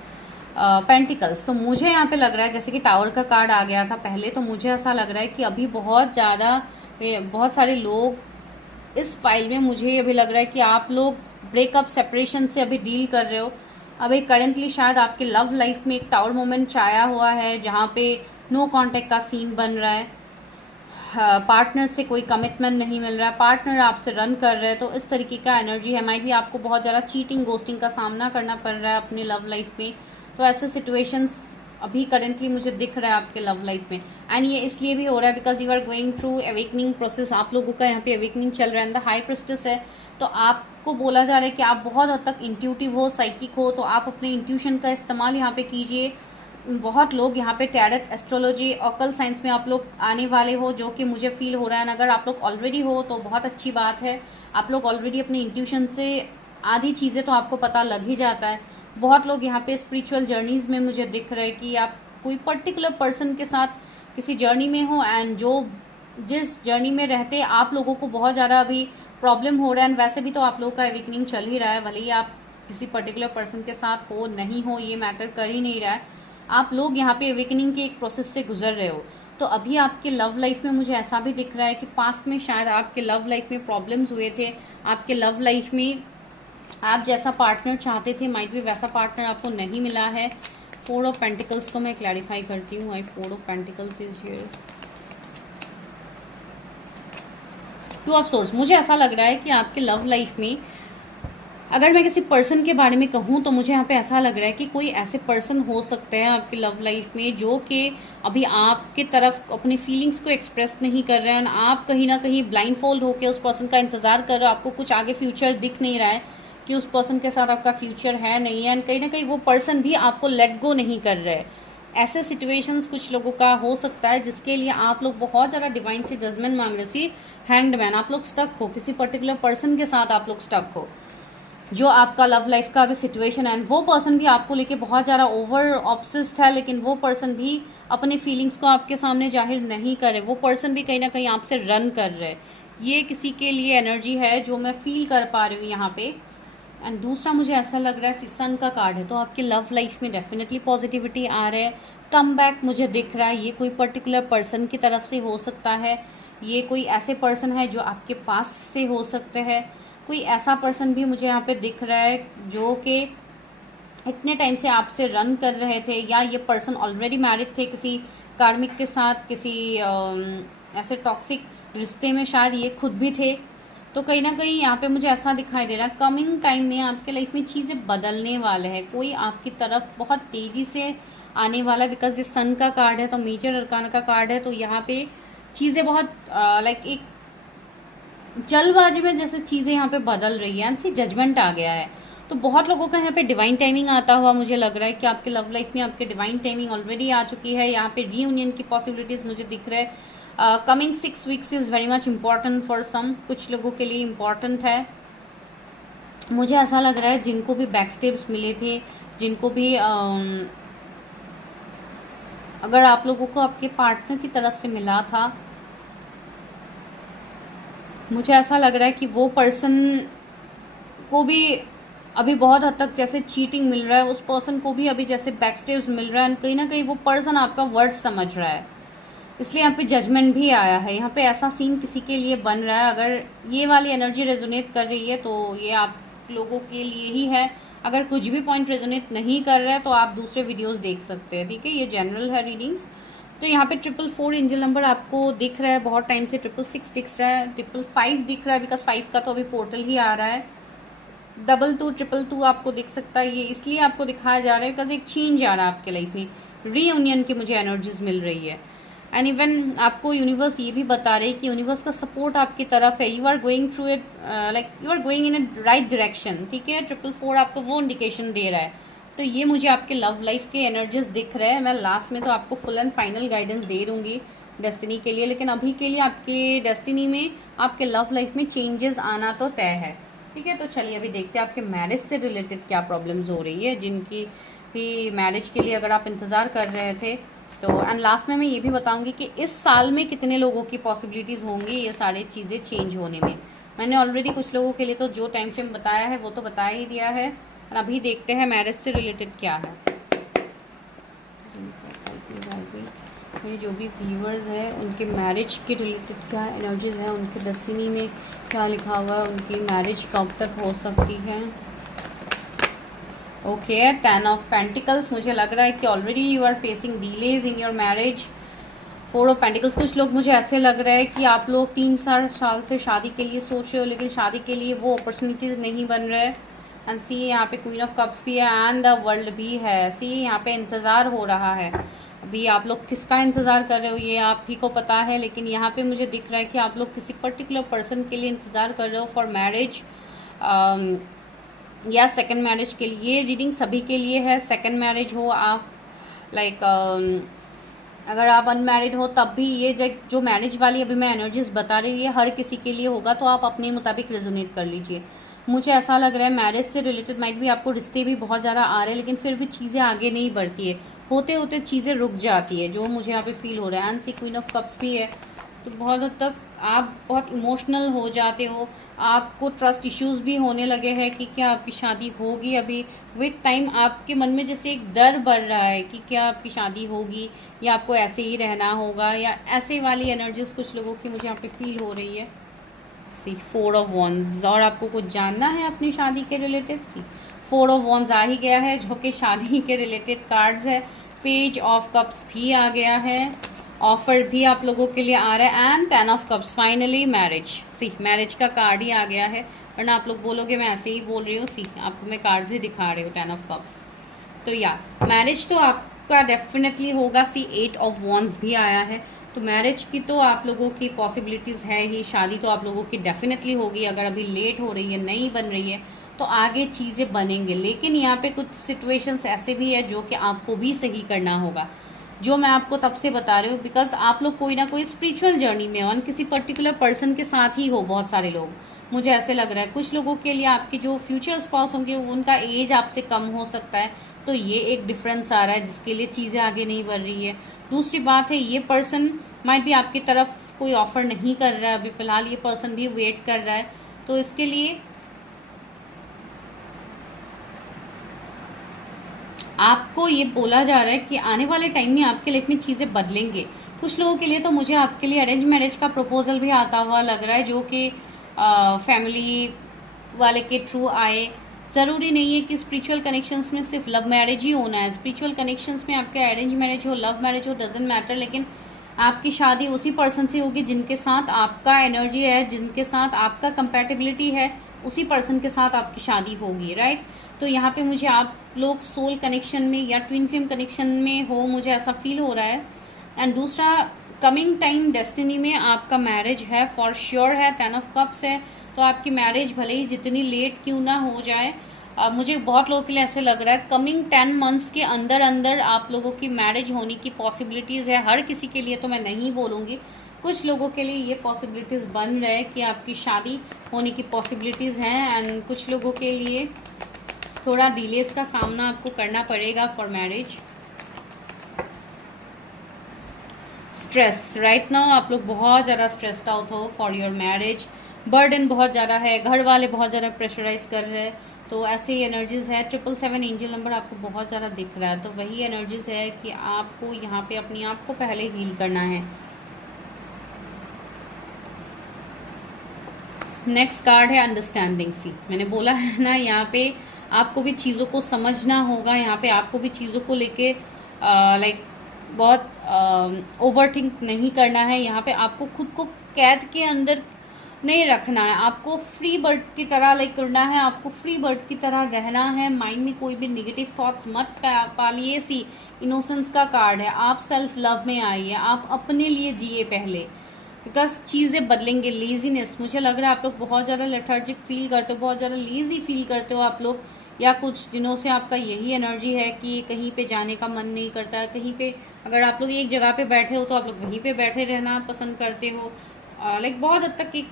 पेंटिकल्स। तो मुझे यहाँ पे लग रहा है जैसे कि टावर का कार्ड आ गया था पहले, तो मुझे ऐसा लग रहा है कि अभी बहुत सारे लोग इस फाइल में, मुझे अभी लग रहा है कि आप लोग ब्रेकअप सेपरेशन से अभी डील कर रहे हो। अभी करेंटली शायद आपके लव लाइफ में एक टावर मोमेंट छाया हुआ है जहाँ पे नो कांटेक्ट का सीन बन रहा है, पार्टनर से कोई कमिटमेंट नहीं मिल रहा है, पार्टनर आपसे रन कर रहे हैं। तो इस तरीके का एनर्जी है। माइट भी आपको बहुत ज़्यादा चीटिंग, गोस्टिंग का सामना करना पड़ रहा है अपने लव लाइफ में। तो ऐसे सिचुएशंस अभी करेंटली मुझे दिख रहा है आपके लव लाइफ में। एंड ये इसलिए भी हो रहा है because you are going through awakening process. आप लोगों का यहाँ पे अवेकनिंग चल रहा है। द हाई प्रिस्टेस है, तो आपको बोला जा रहा है कि आप बहुत हद तक इंट्यूटिव हो, साइकिक हो, तो आप अपने इंट्यूशन का इस्तेमाल यहाँ पे कीजिए। बहुत लोग यहाँ पे टैरेट, एस्ट्रोलॉजी, ऑकल साइंस में आप लोग आने वाले हो, जो कि मुझे फील हो रहा है। अगर आप लोग ऑलरेडी हो तो बहुत अच्छी बात है। आप लोग ऑलरेडी अपने इंट्यूशन से आधी चीज़ें तो आपको पता लग ही जाता है। बहुत लोग यहाँ पे स्पिरिचुअल जर्नीज में मुझे दिख रहा है कि आप कोई पर्टिकुलर पर्सन के साथ किसी जर्नी में हो, एंड जिस जर्नी में रहते आप लोगों को बहुत ज़्यादा अभी प्रॉब्लम हो रहा है। एंड वैसे भी तो आप लोगों का अवेकनिंग चल ही रहा है, भले ही आप किसी पर्टिकुलर पर्सन के साथ हो नहीं हो ये मैटर कर ही नहीं रहा है। आप लोग यहाँ पे अवेकनिंग के एक प्रोसेस से गुजर रहे हो। तो अभी आपके लव लाइफ में मुझे ऐसा भी दिख रहा है कि पास्ट में शायद आपके लव लाइफ में प्रॉब्लम्स हुए थे। आपके लव लाइफ में आप जैसा पार्टनर चाहते थे, माइट भी वैसा पार्टनर आपको नहीं मिला है। 4 ऑफ पेंटिकल्स को मैं क्लैरिफाई करती हूँ। 4 of pentacles is here. 2 of source. मुझे ऐसा लग रहा है कि आपके लव लाइफ में, अगर मैं किसी पर्सन के बारे में कहूँ तो मुझे यहाँ पे ऐसा लग रहा है कि कोई ऐसे पर्सन हो सकते हैं आपकी लव लाइफ में जो कि अभी आपके तरफ अपनी फीलिंग्स को एक्सप्रेस नहीं कर रहे हैं। आप कहीं ना कहीं ब्लाइंड फोल्ड होकर उस पर्सन का इंतजार कर रहे हो। आपको कुछ आगे फ्यूचर दिख नहीं रहा है कि उस पर्सन के साथ आपका फ्यूचर है नहीं है, एंड कहीं ना कहीं वो पर्सन भी आपको लेट गो नहीं कर रहे है। ऐसे सिचुएशंस कुछ लोगों का हो सकता है जिसके लिए आप लोग बहुत ज़्यादा डिवाइन से जजमेंट मांग रहे। सी हैंग्ड मैन, आप लोग स्टक हो, किसी पर्टिकुलर पर्सन के साथ आप लोग स्टक हो जो आपका लव लाइफ का अभी सिचुएशन है। वो पर्सन भी आपको लेके बहुत ज़्यादा ओवर ऑब्सेस्ड है, लेकिन वो पर्सन भी अपने फीलिंग्स को आपके सामने जाहिर नहीं करे। वो पर्सन भी कहीं ना कहीं आपसे रन कर रहे। ये किसी के लिए एनर्जी है जो मैं फील कर पा रही हूँ यहाँ पे। एंड दूसरा मुझे ऐसा लग रहा है सन का कार्ड है, तो आपके लव लाइफ में डेफिनेटली पॉजिटिविटी आ रहा है, कम बैक मुझे दिख रहा है। ये कोई पर्टिकुलर पर्सन की तरफ से हो सकता है, ये कोई ऐसे पर्सन है जो आपके पास्ट से हो सकते हैं। कोई ऐसा पर्सन भी मुझे यहाँ पे दिख रहा है जो कि इतने टाइम से आपसे रन कर रहे थे, या ये पर्सन ऑलरेडी मैरिड थे किसी कार्मिक के साथ, किसी ऐसे टॉक्सिक रिश्ते में शायद ये खुद भी थे। तो कहीं ना कहीं यहाँ पे मुझे ऐसा दिखाई दे रहा है कमिंग टाइम में आपके लाइफ में चीज़ें बदलने वाले हैं। कोई आपकी तरफ बहुत तेज़ी से आने वाला है, बिकॉज ये सन का कार्ड है तो मेजर अरकान का कार्ड है। तो यहाँ पे चीज़ें बहुत लाइक एक जल्दबाजी में जैसे चीज़ें यहाँ पे बदल रही है। सी जजमेंट आ गया है, तो बहुत लोगों का यहाँ पे डिवाइन टाइमिंग आता हुआ मुझे लग रहा है कि आपके लव लाइफ में आपके डिवाइन टाइमिंग ऑलरेडी आ चुकी है। यहाँ पे रीयूनियन की पॉसिबिलिटीज मुझे दिख रहा है। Coming 6 weeks is very much important for some, कुछ लोगों के लिए इम्पॉर्टेंट है। मुझे ऐसा लग रहा है जिनको भी बैक स्टेप्स मिले थे, जिनको भी अगर आप लोगों को आपके पार्टनर की तरफ से मिला था, मुझे ऐसा लग रहा है कि वो पर्सन को भी अभी बहुत हद तक जैसे चीटिंग मिल रहा है, उस पर्सन को भी अभी जैसे बैक स्टेप्स मिल रहा है। कहीं ना कहीं वो पर्सन आपका वर्ड समझ रहा है, इसलिए यहाँ पे जजमेंट भी आया है। यहाँ पे ऐसा सीन किसी के लिए बन रहा है। अगर ये वाली एनर्जी रेजोनेट कर रही है तो ये आप लोगों के लिए ही है। अगर कुछ भी पॉइंट रेजोनेट नहीं कर रहा है तो आप दूसरे वीडियोस देख सकते हैं, ठीक है। ये जनरल है रीडिंग्स। तो यहाँ पे 444 एंजल नंबर आपको दिख रहा है, बहुत टाइम से 666 दिख रहा है, 555 दिख रहा है, बिकॉज 5 का तो अभी पोर्टल ही आ रहा है। 22 222 आपको दिख सकता है। ये इसलिए आपको दिखाया जा रहा है बिकॉज एक चेंज आ रहा है आपके लाइफ में, रीयूनियन की मुझे एनर्जीज मिल रही है। एंड इवन आपको यूनिवर्स ये भी बता रहे हैं कि यूनिवर्स का सपोर्ट आपकी तरफ है। You are going through it, like you are going in a right direction, ठीक है। 444 आपको वो इंडिकेशन दे रहा है। तो ये मुझे आपके लव लाइफ के एनर्जीज दिख रहे हैं। मैं लास्ट में तो आपको फुल एंड फाइनल गाइडेंस दे दूंगी डेस्टिनी के लिए, लेकिन अभी के लिए आपके डेस्टिनी में आपके लव लाइफ में चेंजेस आना तो तय है, ठीक है। तो चलिए अभी देखते हैं आपके मैरिज से रिलेटेड क्या प्रॉब्लम्स हो रही है, जिनकी भी मैरिज के लिए अगर आप इंतज़ार कर रहे थे तो। एंड लास्ट में मैं ये भी बताऊंगी कि इस साल में कितने लोगों की पॉसिबिलिटीज़ होंगी ये सारी चीज़ें चेंज होने में। मैंने ऑलरेडी कुछ लोगों के लिए तो जो टाइम फ्रेम बताया है वो तो बता ही दिया है। और अभी देखते हैं मैरिज से रिलेटेड क्या है। मेरे जो भी व्यूअर्स हैं उनके मैरिज के रिलेटेड क्या एनर्जीज हैं, उनके डेस्टिनी में क्या लिखा हुआ है, उनकी मैरिज कब तक हो सकती है। Okay, 10 of pentacles. मुझे लग रहा है कि already you are facing delays in your marriage. 4 of pentacles. कुछ लोग मुझे ऐसे लग रहा है कि आप लोग 3-4 साल से शादी के लिए सोच रहे हो, लेकिन शादी के लिए वो अपॉर्चुनिटीज़ नहीं बन रहे। एंड सी यहाँ पे क्वीन ऑफ कप्स भी है एंड द वर्ल्ड भी है। सी यहाँ पे इंतज़ार हो रहा है। अभी आप लोग किसका इंतज़ार कर रहे हो ये आप ही को पता है, लेकिन यहाँ पे मुझे दिख रहा है कि आप लोग किसी पर्टिकुलर पर्सन के लिए इंतज़ार कर रहे हो फॉर मैरिज या सेकंड मैरिज के लिए। रीडिंग सभी के लिए है। सेकंड मैरिज हो आप, लाइक अगर आप अनमैरिड हो तब भी ये जो मैरिज वाली अभी मैं एनर्जीज बता रही हूँ ये हर किसी के लिए होगा, तो आप अपने मुताबिक रेजोनेट कर लीजिए। मुझे ऐसा लग रहा है मैरिज से रिलेटेड माइट भी आपको रिश्ते भी बहुत ज़्यादा आ रहे हैं, लेकिन फिर भी चीज़ें आगे नहीं बढ़ती है, होते होते चीज़ें रुक जाती है, जो मुझे यहाँ पे फील हो रहा है। And see queen of cups भी है, तो बहुत हद तक आप बहुत इमोशनल हो जाते हो। आपको ट्रस्ट इश्यूज भी होने लगे हैं कि क्या आपकी शादी होगी। अभी विद टाइम आपके मन में जैसे एक डर बढ़ रहा है कि क्या आपकी शादी होगी या आपको ऐसे ही रहना होगा, या ऐसे वाली एनर्जीज कुछ लोगों की मुझे यहाँ पे फील हो रही है। सी 4 ऑफ वॉन्ड्स। और आपको कुछ जानना है अपनी शादी के रिलेटेड। सी 4 ऑफ वॉन्ड्स आ ही गया है, जो कि शादी के रिलेटेड कार्ड्स है। पेज ऑफ कप्स भी आ गया है, ऑफर भी आप लोगों के लिए आ रहा है। And 10 of cups. Finally marriage. See marriage का कार्ड ही आ गया है, वरना आप लोग बोलोगे मैं ऐसे ही बोल रही हूँ। सी आपको मैं कार्ड्स ही दिखा रही हूँ 10 ऑफ कप्स। तो या मैरिज तो आपका डेफिनेटली होगा। सी 8 ऑफ वॉन्ड्स भी आया है, तो मैरिज की तो आप लोगों की पॉसिबिलिटीज़ है ही। शादी तो आप लोगों की डेफिनेटली होगी। अगर अभी लेट हो रही है, नहीं बन रही है, तो आगे चीज़ें बनेंगे। लेकिन यहाँ पे कुछ सिचुएशंस ऐसे भी है जो कि आपको भी सही करना होगा, जो मैं आपको तब से बता रही हूँ बिकॉज आप लोग कोई ना कोई स्पिरिचुअल जर्नी में हो, किसी पर्टिकुलर पर्सन के साथ ही हो। बहुत सारे लोग मुझे ऐसे लग रहा है। कुछ लोगों के लिए आपके जो फ्यूचर स्पाउस होंगे उनका एज आपसे कम हो सकता है, तो ये एक डिफरेंस आ रहा है जिसके लिए चीज़ें आगे नहीं बढ़ रही है। दूसरी बात है, ये पर्सन माइट भी आपकी तरफ कोई ऑफर नहीं कर रहा है अभी फ़िलहाल, ये पर्सन भी वेट कर रहा है। तो इसके लिए आपको ये बोला जा रहा है कि आने वाले टाइम में आपके लाइफ में चीज़ें बदलेंगे। कुछ लोगों के लिए तो मुझे आपके लिए अरेंज मैरिज का प्रपोजल भी आता हुआ लग रहा है, जो कि फैमिली वाले के थ्रू आए। ज़रूरी नहीं है कि स्पिरिचुअल कनेक्शंस में सिर्फ लव मैरिज ही होना है। स्पिरिचुअल कनेक्शंस में आपके अरेंज मैरिज हो, लव मैरिज हो, डजेंट मैटर, लेकिन आपकी शादी उसी पर्सन से होगी जिनके साथ आपका एनर्जी है, जिनके साथ आपका कंपैटिबिलिटी है, उसी पर्सन के साथ आपकी शादी होगी, राइट। तो यहाँ पे मुझे आप लोग सोल कनेक्शन में या ट्विन फ्लेम कनेक्शन में हो, मुझे ऐसा फील हो रहा है। एंड दूसरा, कमिंग टाइम डेस्टिनी में आपका मैरिज है, फॉर श्योर है। 10 ऑफ कप्स है, तो आपकी मैरिज भले ही जितनी लेट क्यों ना हो जाए, मुझे बहुत लोगों के लिए ऐसे लग रहा है कमिंग 10 मंथ्स के अंदर अंदर आप लोगों की मैरिज होने की पॉसिबिलिटीज़ है। हर किसी के लिए तो मैं नहीं बोलूँगी, कुछ लोगों के लिए ये पॉसिबिलिटीज़ बन रहे हैं कि आपकी शादी होने की पॉसिबिलिटीज़ हैं, एंड कुछ लोगों के लिए थोड़ा डिलेस का सामना आपको करना पड़ेगा for marriage. Stress, right now आप लोग बहुत ज़्यादा स्ट्रेस्ड आउट हो फॉर योर मैरिज। बर्डन बहुत ज़्यादा है, घर वाले बहुत ज़्यादा प्रेशराइज कर रहे हैं, तो ऐसे ही एनर्जीज है। 777 एंजल नंबर आपको बहुत ज़्यादा दिख रहा है, तो वही एनर्जीज है कि आपको यहाँ पे अपने आप को पहले हील करना है। नेक्स्ट कार्ड है अंडरस्टैंडिंग सी। मैंने बोला है ना, यहाँ पे आपको भी चीज़ों को समझना होगा, यहाँ पे आपको भी चीज़ों को लेके लाइक बहुत ओवरथिंक नहीं करना है। यहाँ पे आपको खुद को कैद के अंदर नहीं रखना है, आपको फ्री बर्ड की तरह लाइक करना है, आपको फ्री बर्ड की तरह रहना है। माइंड में कोई भी नेगेटिव थॉट्स मत पालिए। सी इनोसेंस का कार्ड है, आप सेल्फ लव में आइए, आप अपने लिए जिए पहले, बिकॉज चीज़ें बदलेंगे। लेजीनेस, मुझे लग रहा है आप लोग बहुत ज़्यादा लेथार्जिक फील करते हो, बहुत ज़्यादा लेजी फील करते हो आप लोग, या कुछ दिनों से आपका यही एनर्जी है कि कहीं पे जाने का मन नहीं करता है। कहीं पे अगर आप लोग एक जगह पे बैठे हो तो आप लोग वहीं पे बैठे रहना पसंद करते हो। लाइक बहुत हद तक एक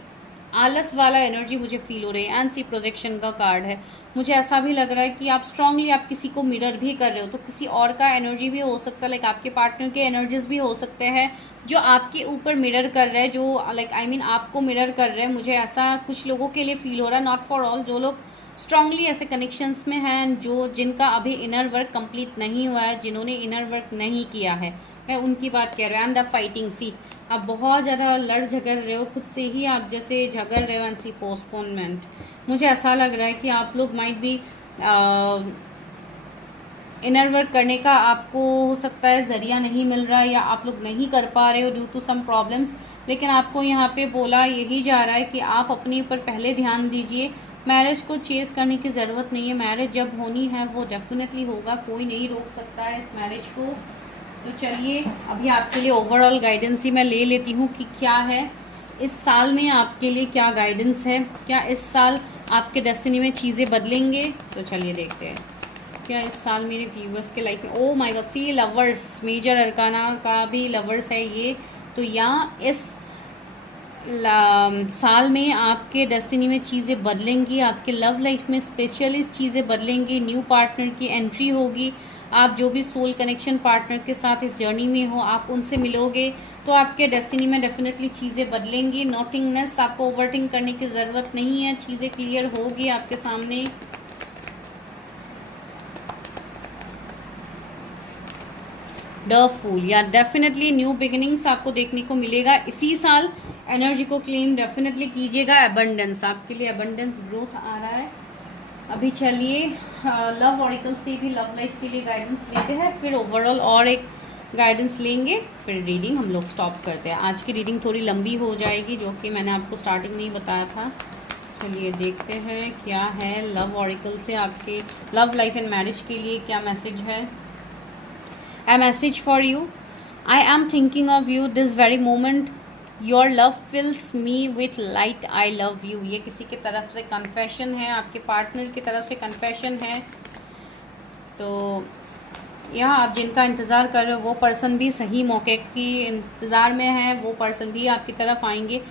आलस वाला एनर्जी मुझे फील हो रही है। एंड सी प्रोजेक्शन का कार्ड है, मुझे ऐसा भी लग रहा है कि आप स्ट्रांगली आप किसी को मिरर भी कर रहे हो, तो किसी और का एनर्जी भी हो सकता है, लाइक आपके पार्टनर के एनर्जीज भी हो सकते हैं जो आपके ऊपर मिरर कर रहे हैं, जो लाइक आई मीन आपको मिरर कर रहे हैं। मुझे ऐसा कुछ लोगों के लिए फील हो रहा है, नॉट फॉर ऑल। जो लोग स्ट्रांगली ऐसे कनेक्शंस में हैं, जो जिनका अभी इनर वर्क कंप्लीट नहीं हुआ है, जिन्होंने इनर वर्क नहीं किया है, मैं उनकी बात कह रहा हूँ। एंड द फाइटिंग सी, आप बहुत ज़्यादा लड़ झगड़ रहे हो खुद से ही, आप जैसे झगड़ रहे हो। एंड सी पोस्टपोनमेंट, मुझे ऐसा लग रहा है कि आप लोग माइट भी इनर वर्क करने का आपको हो सकता है ज़रिया नहीं मिल रहा है, या आप लोग नहीं कर पा रहे हो ड्यू टू सम प्रॉब्लम्स। लेकिन आपको यहाँ पे बोला यही जा रहा है कि आप अपने ऊपर पहले ध्यान दीजिए। मैरिज को चेस करने की ज़रूरत नहीं है, मैरिज जब होनी है वो डेफिनेटली होगा, कोई नहीं रोक सकता है इस मैरिज को। तो चलिए अभी आपके लिए ओवरऑल गाइडेंस ही मैं ले लेती हूँ कि क्या है इस साल में आपके लिए, क्या गाइडेंस है, क्या इस साल आपके डेस्टिनी में चीज़ें बदलेंगे। तो चलिए देखते हैं क्या इस साल मेरे व्यूवर्स के लाइफ में। Oh my God, see lovers, major arcana का भी लवर्स है ये। तो यहाँ इस साल में आपके डेस्टिनी में चीज़ें बदलेंगी, आपके लव लाइफ में स्पेशलिस्ट चीज़ें बदलेंगी, न्यू पार्टनर की एंट्री होगी। आप जो भी सोल कनेक्शन पार्टनर के साथ इस जर्नी में हो, आप उनसे मिलोगे तो आपके डेस्टिनी में डेफिनेटली चीज़ें बदलेंगी। नोटिंगनेस, आपको ओवरथिंक करने की ज़रूरत नहीं है, चीज़ें क्लियर होगी आपके सामने। द फूल, या डेफिनेटली न्यू बिगिनिंग्स आपको देखने को मिलेगा इसी साल। एनर्जी को क्लेम डेफिनेटली कीजिएगा। एबंडेंस, आपके लिए एबंडेंस ग्रोथ आ रहा है। अभी चलिए लव ऑरिकल से भी लव लाइफ के लिए गाइडेंस लेते हैं, फिर ओवरऑल और एक गाइडेंस लेंगे, फिर रीडिंग हम लोग स्टॉप करते हैं। आज की रीडिंग थोड़ी लंबी हो जाएगी, जो कि मैंने आपको स्टार्टिंग में ही बताया था। चलिए देखते हैं क्या है लव ऑरिकल से आपके लव लाइफ एंड मैरिज के लिए क्या मैसेज है। A message for you. I am thinking of you this very moment. Your love fills me with light. I love you. ये किसी की तरफ से कन्फेशन है, आपके पार्टनर की तरफ से कन्फेशन है। तो यहाँ आप जिनका इंतज़ार कर रहे हो वो पर्सन भी सही मौके की इंतज़ार में है, वो पर्सन भी आपकी तरफ आएंगे।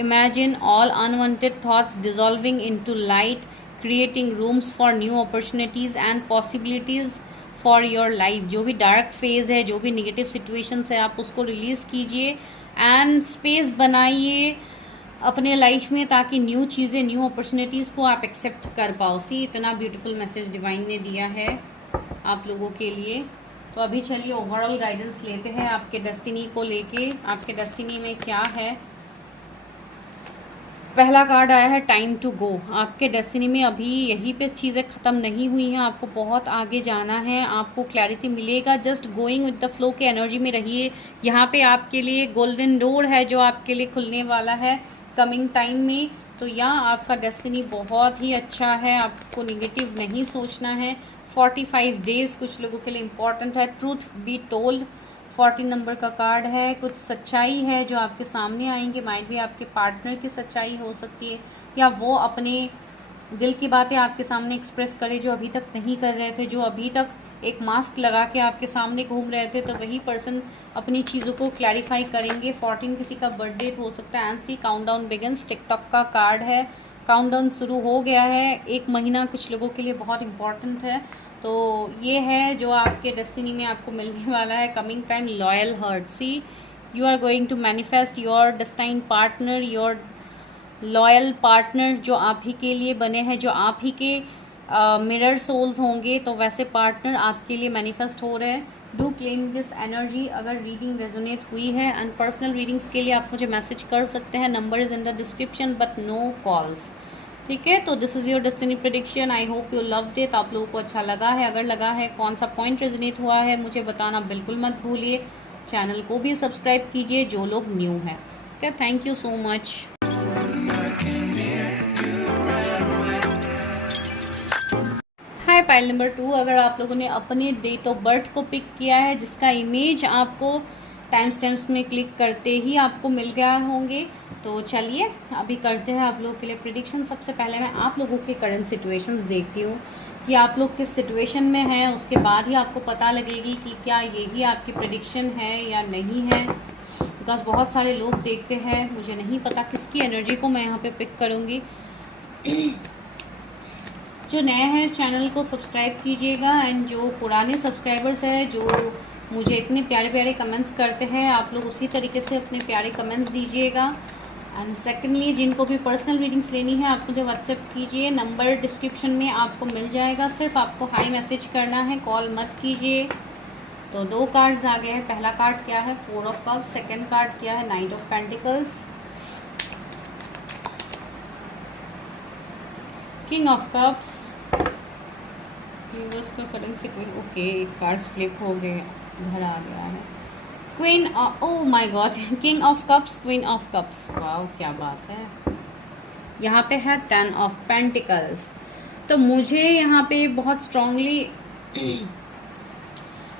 Imagine all unwanted thoughts dissolving into light, creating rooms for new opportunities and possibilities for your life. जो भी डार्क फेज है, जो भी निगेटिव सिचुएशंस है, आप उसको रिलीज़ कीजिए एंड स्पेस बनाइए अपने लाइफ में, ताकि न्यू चीज़ें, न्यू अपॉर्चुनिटीज़ को आप एक्सेप्ट कर पाओ। सी इतना ब्यूटीफुल मैसेज डिवाइन ने दिया है आप लोगों के लिए। तो अभी चलिए ओवरऑल गाइडेंस लेते हैं आपके डेस्टिनी को लेके। आपके डेस्टिनी में क्या है। पहला कार्ड आया है टाइम टू गो। आपके डेस्टिनी में अभी यहीं पे चीज़ें ख़त्म नहीं हुई हैं, आपको बहुत आगे जाना है, आपको क्लैरिटी मिलेगा। Just going with the flow के एनर्जी में रहिए। यहाँ पे आपके लिए गोल्डन डोर है जो आपके लिए खुलने वाला है कमिंग टाइम में। तो यहाँ आपका डेस्टिनी बहुत ही अच्छा है, आपको निगेटिव नहीं सोचना है। 45 डेज कुछ लोगों के लिए इम्पॉर्टेंट है। ट्रूथ बी टोल्ड 14 नंबर का कार्ड है। कुछ सच्चाई है जो आपके सामने आएंगे, माइट भी आपके पार्टनर की सच्चाई हो सकती है, या वो अपने दिल की बातें आपके सामने एक्सप्रेस करें, जो अभी तक नहीं कर रहे थे, जो अभी तक एक मास्क लगा के आपके सामने घूम रहे थे, तो वही पर्सन अपनी चीज़ों को क्लैरिफाई करेंगे। 14 किसी का बर्थडे हो सकता है। And see countdown begins, TikTok का कार्ड है, काउंटडाउन शुरू हो गया है। एक महीना कुछ लोगों के लिए बहुत इंपॉर्टेंट है। तो ये है जो आपके डेस्टिनी में आपको मिलने वाला है। Coming time, loyal heart. See, you are going to manifest your destine partner, your loyal partner जो आप ही के लिए बने हैं, जो आप ही के मिरर सोल्स होंगे, तो वैसे पार्टनर आपके लिए मैनिफेस्ट हो रहे हैं। डू क्लेम दिस एनर्जी अगर रीडिंग रेजोनेट हुई है। एंड पर्सनल रीडिंग्स के लिए आप मुझे मैसेज कर सकते हैं, number is in the description but no calls. ठीक है, तो this is your destiny prediction. I hope you loved it. आप लोगों को अच्छा लगा है? अगर लगा है, कौन सा पॉइंट रेजोनेट हुआ है, मुझे बताना बिल्कुल मत भूलिए। चैनल को भी सब्सक्राइब कीजिए जो लोग न्यू हैं। ठीक है, thank you so much. Hi pile number 2, अगर आप लोगों ने अपने डेट ऑफ बर्थ को पिक किया है, जिसका इमेज आपको टाइम स्टैम्प्स में क्लिक करते ही आपको मिल गया होंगे, तो चलिए अभी करते हैं आप लोगों के लिए प्रिडिक्शन। सबसे पहले मैं आप लोगों के करंट सिचुएशंस देखती हूँ कि आप लोग किस सिचुएशन में हैं, उसके बाद ही आपको पता लगेगी कि क्या यही आपकी प्रिडिक्शन है या नहीं है। बिकॉज बहुत सारे लोग देखते हैं, मुझे नहीं पता किसकी एनर्जी को मैं यहाँ पे पिक करूँगी। जो नए हैं चैनल को सब्सक्राइब कीजिएगा, एंड जो पुराने सब्सक्राइबर्स हैं जो मुझे इतने प्यारे प्यारे कमेंट्स करते हैं, आप लोग उसी तरीके से अपने प्यारे कमेंट्स दीजिएगा। एंड सेकेंडली, जिनको भी पर्सनल रीडिंग्स लेनी है आप मुझे व्हाट्सएप कीजिए, नंबर डिस्क्रिप्शन में आपको मिल जाएगा। सिर्फ आपको हाई मैसेज करना है, कॉल मत कीजिए। तो 2 कार्ड्स आ गए हैं। पहला कार्ड क्या है? 4 ऑफ कप्स। सेकेंड कार्ड क्या है? Night of pentacles. King of cups. का करंट सिचुएशन, ओके, एक कार्ड्स फ्लिप हो गए, घर आ गया है। Queen, oh my God, king of cups, queen of cups. वाह, क्या बात है। यहाँ पे है 10 ऑफ पेंटिकल्स। तो मुझे यहाँ पे बहुत स्ट्रांगली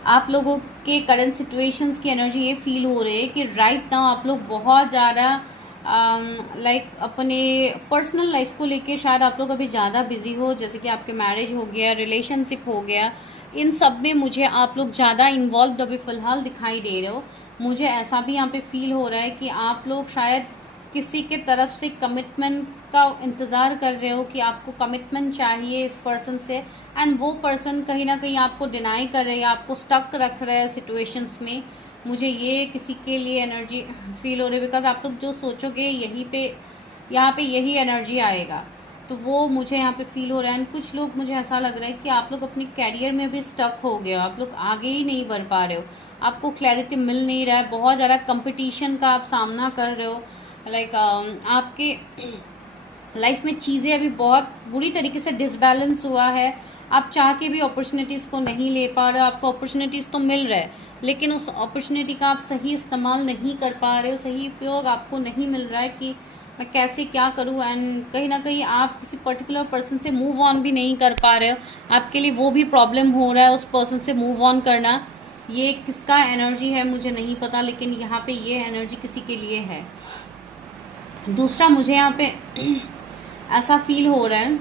आप लोगों के करंट सिचुएशंस की एनर्जी ये फील हो रही है कि राइट नाउ आप लोग बहुत ज़्यादा अपने पर्सनल लाइफ को लेके शायद आप लोग अभी ज़्यादा बिजी हो, जैसे कि आपके मैरिज हो गया, रिलेशनशिप हो गया, इन सब में मुझे आप लोग ज़्यादा इन्वॉल्व अभी फ़िलहाल दिखाई दे रहे हो। मुझे ऐसा भी यहाँ पे फील हो रहा है कि आप लोग शायद किसी के तरफ से कमिटमेंट का इंतज़ार कर रहे हो, कि आपको कमिटमेंट चाहिए इस पर्सन से, एंड वो पर्सन कहीं ना कहीं आपको डिनाई कर रहे हैं, आपको स्टक रख रहे हैं सिचुएशंस में। मुझे ये किसी के लिए एनर्जी फील हो रही है, बिकॉज आप लोग जो सोचोगे यहीं पे, यहाँ पे यही एनर्जी आएगा, तो वो मुझे यहाँ पे फील हो रहा है। एंड कुछ लोग, मुझे ऐसा लग रहा है कि आप लोग अपने कैरियर में भी स्टक हो गए हो, आप लोग आगे ही नहीं बढ़ पा रहे हो, आपको क्लैरिटी मिल नहीं रहा है, बहुत ज़्यादा कंपटीशन का आप सामना कर रहे हो। लाइक आपके लाइफ में चीज़ें अभी बहुत बुरी तरीके से डिसबैलेंस हुआ है। आप चाह के भी अपॉर्चुनिटीज़ को नहीं ले पा रहे हो। आपको अपॉर्चुनिटीज़ तो मिल रहा है, लेकिन उस अपॉर्चुनिटी का आप सही इस्तेमाल नहीं कर पा रहे हो, सही उपयोग आपको नहीं मिल रहा है कि मैं कैसे क्या करूं। एंड कहीं ना कहीं आप किसी पर्टिकुलर पर्सन से मूव ऑन भी नहीं कर पा रहे हो, आपके लिए वो भी प्रॉब्लम हो रहा है उस पर्सन से मूव ऑन करना। ये किसका एनर्जी है मुझे नहीं पता, लेकिन यहाँ पे ये एनर्जी किसी के लिए है। दूसरा, मुझे यहाँ पे ऐसा फील हो रहा है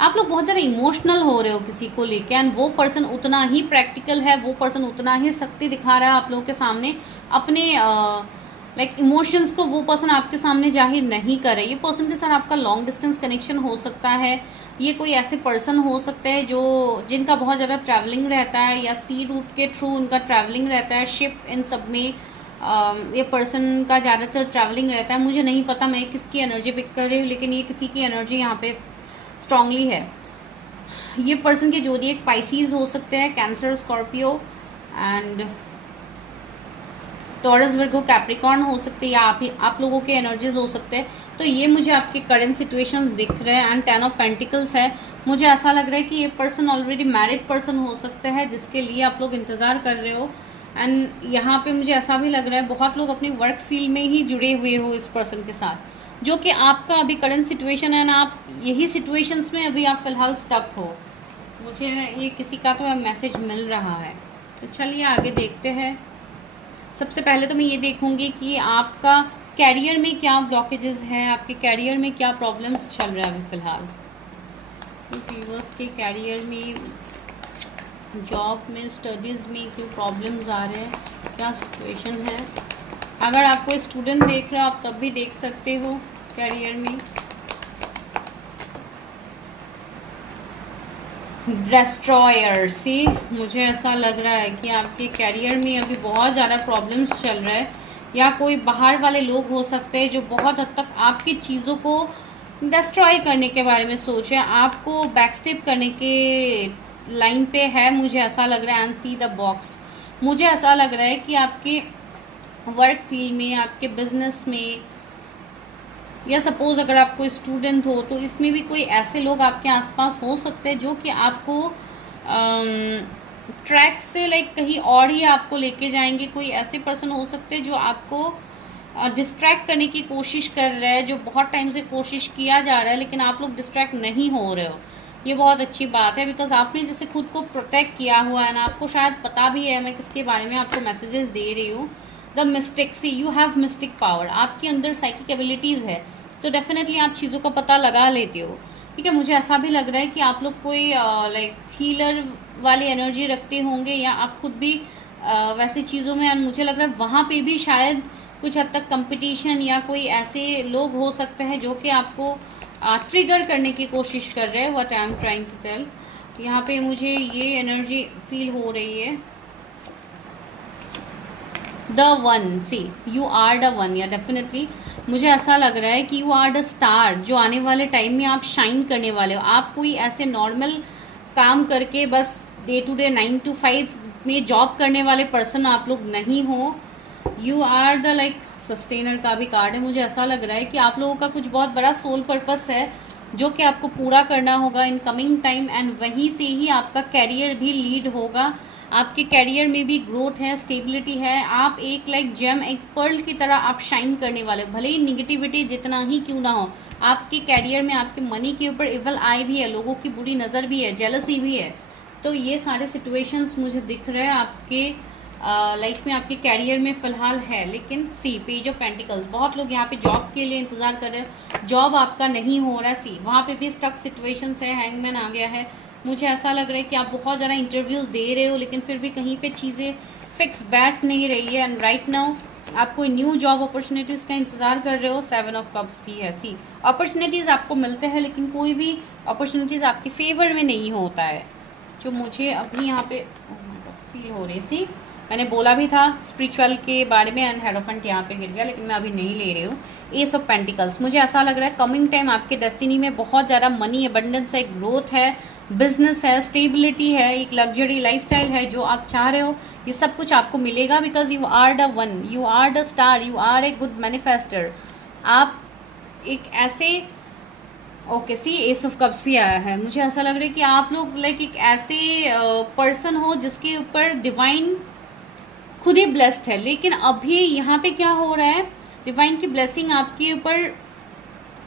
आप लोग बहुत ज़्यादा इमोशनल हो रहे हो किसी को लेके, एंड वो पर्सन उतना ही प्रैक्टिकल है, वो पर्सन उतना ही शक्ति दिखा रहा है आप लोगों के सामने। अपने लाइक इमोशंस को वो पर्सन आपके सामने जाहिर नहीं कर रहा है। ये पर्सन के साथ आपका लॉन्ग डिस्टेंस कनेक्शन हो सकता है, ये कोई ऐसे पर्सन हो सकते हैं जो जिनका बहुत ज़्यादा ट्रैवलिंग रहता है, या सी रूट के थ्रू उनका ट्रैवलिंग रहता है, शिप, इन सब में ये पर्सन का ज़्यादातर ट्रैवलिंग रहता है। मुझे नहीं पता मैं किसकी एनर्जी पिक कर रही हूँ, लेकिन ये किसी की एनर्जी यहाँ पे स्ट्रांगली है। ये पर्सन के जोडिएक पाइसीज हो सकते हैं, cancer, Scorpio and taurus, Virgo, Capricorn हो सकते हैं, या आप लोगों के एनर्जीज हो सकते हैं। तो ये मुझे आपके करंट सिचुएशंस दिख रहे हैं। एंड 10 ऑफ पेंटिकल्स है। मुझे ऐसा लग रहा है कि ये पर्सन ऑलरेडी मैरिड पर्सन हो सकता है, जिसके लिए आप लोग इंतज़ार कर रहे हो। एंड यहाँ पे मुझे ऐसा भी लग रहा है बहुत लोग अपनी वर्क फील्ड में ही जुड़े हुए हो इस पर्सन के साथ, जो कि आपका अभी करंट सिचुएशन है ना, आप यही सिचुएशंस में अभी आप फ़िलहाल स्टक हो। मुझे ये किसी का तो मैसेज मिल रहा है। तो चलिए आगे देखते हैं। सबसे पहले तो मैं ये देखूंगी कि आपका कैरियर में क्या ब्लॉकेजेस हैं, आपके कैरियर में क्या प्रॉब्लम्स चल रहा है अभी फ़िलहाल। व्यूअर्स के कैरियर में, जॉब में, स्टडीज़ में क्यों प्रॉब्लम्स आ रहे हैं, क्या सिचुएशन है। अगर आप कोई स्टूडेंट देख रहे हो आप तब भी देख सकते हो कैरियर में। डिस्ट्रॉयर से मुझे ऐसा लग रहा है कि आपके कैरियर में अभी बहुत ज़्यादा प्रॉब्लम्स चल रहा है, या कोई बाहर वाले लोग हो सकते हैं जो बहुत हद तक आपकी चीज़ों को डिस्ट्रॉय करने के बारे में सोच रहे हैं, आपको बैकस्टेप करने के लाइन पे है, मुझे ऐसा लग रहा है। एंड सी द बॉक्स, मुझे ऐसा लग रहा है कि आपके वर्क फील्ड में, आपके बिजनेस में, या सपोज अगर आप कोई स्टूडेंट हो तो इसमें भी कोई ऐसे लोग आपके आसपास हो सकते हैं जो कि आपको ट्रैक से लाइक कहीं और ही आपको लेके जाएंगे। कोई ऐसे पर्सन हो सकते हैं जो आपको डिस्ट्रैक्ट करने की कोशिश कर रहा है, जो बहुत टाइम से कोशिश किया जा रहा है लेकिन आप लोग डिस्ट्रैक्ट नहीं हो रहे हो। ये बहुत अच्छी बात है, बिकॉज आपने जैसे खुद को प्रोटेक्ट किया हुआ है ना, आपको शायद पता भी है मैं किसके बारे में आपको मैसेजेस दे रही हूँ। The mystic, see you have mystic power, आपके अंदर साइकिक एबिलिटीज़ है, तो डेफिनेटली आप चीज़ों का पता लगा लेते हो। ठीक है, मुझे ऐसा भी लग रहा है कि आप लोग कोई लाइक हीलर वाली एनर्जी रखते होंगे, या आप खुद भी वैसी चीज़ों में, मुझे लग रहा है वहाँ पे भी शायद कुछ हद तक कंपटीशन या कोई ऐसे लोग हो सकते हैं जो कि आपको ट्रिगर करने की कोशिश कर रहे हैं। What I am trying to tell, यहाँ पे मुझे ये एनर्जी फील हो रही है। The one, see you are the one, या डेफिनेटली मुझे ऐसा लग रहा है कि यू आर द स्टार, जो आने वाले टाइम में आप शाइन करने वाले हो। आप कोई ऐसे नॉर्मल काम करके बस डे टू डे 9 to 5 में जॉब करने वाले पर्सन आप लोग नहीं हो। You are the like sustainer का भी कार्ड है, मुझे ऐसा लग रहा है कि आप लोगों का कुछ बहुत बड़ा सोल पर्पस है जो कि आपको पूरा करना होगा इन कमिंग टाइम, एंड वहीं से ही आपका कैरियर भी लीड होगा। आपके कैरियर में भी ग्रोथ है, स्टेबिलिटी है, आप एक लाइक जेम, एक पर्ल की तरह आप शाइन करने वाले हो। भले ही निगेटिविटी जितना ही क्यों ना हो, आपके कैरियर में आपके मनी के ऊपर इवल आई भी है, लोगों की बुरी नज़र भी है, जेलसी भी है। तो ये सारे सिचुएशंस मुझे दिख रहे हैं आपके लाइफ में, आपके कैरियर में फ़िलहाल है। लेकिन सी पेज ऑफ पेंटिकल्स, बहुत लोग यहाँ पे जॉब के लिए इंतज़ार कर रहे हैं, जॉब आपका नहीं हो रहा है। सी वहाँ पे भी स्टक सिचुएशंस है, हैंगमैन आ गया है। मुझे ऐसा लग रहा है कि आप बहुत ज़्यादा इंटरव्यूज़ दे रहे हो लेकिन फिर भी कहीं पे चीज़ें फिक्स बैठ नहीं रही है, एंड राइट नाउ आप कोई न्यू जॉब अपॉर्चुनिटीज़ का इंतज़ार कर रहे हो। 7 ऑफ कप्स भी है। सी अपॉर्चुनिटीज़ आपको मिलते हैं लेकिन कोई भी अपॉर्चुनिटीज़ आपके फेवर में नहीं होता है, जो मुझे अभी यहाँ पे फील हो रही। सी मैंने बोला भी था स्पिरिचुअल के बारे में, एंड हेरोफेंट यहाँ पे गिर गया लेकिन मैं अभी नहीं ले रही हूँ। एस ऑफ पेंटिकल्स, मुझे ऐसा लग रहा है कमिंग टाइम आपके डेस्टिनी में बहुत ज़्यादा मनी अबंडेंस है, ग्रोथ है, बिजनेस है, स्टेबिलिटी है, एक लग्जरी लाइफस्टाइल है जो आप चाह रहे हो, ये सब कुछ आपको मिलेगा। Because you are the one, you are the star, you are a good manifester. आप एक ऐसे okay, see ace of cups भी आया है। मुझे ऐसा लग रहा है कि आप लोग लाइक एक ऐसे पर्सन हो जिसके ऊपर डिवाइन खुद ही ब्लेस्ड है, लेकिन अभी यहाँ पे क्या हो रहा है, डिवाइन की ब्लेसिंग आपके ऊपर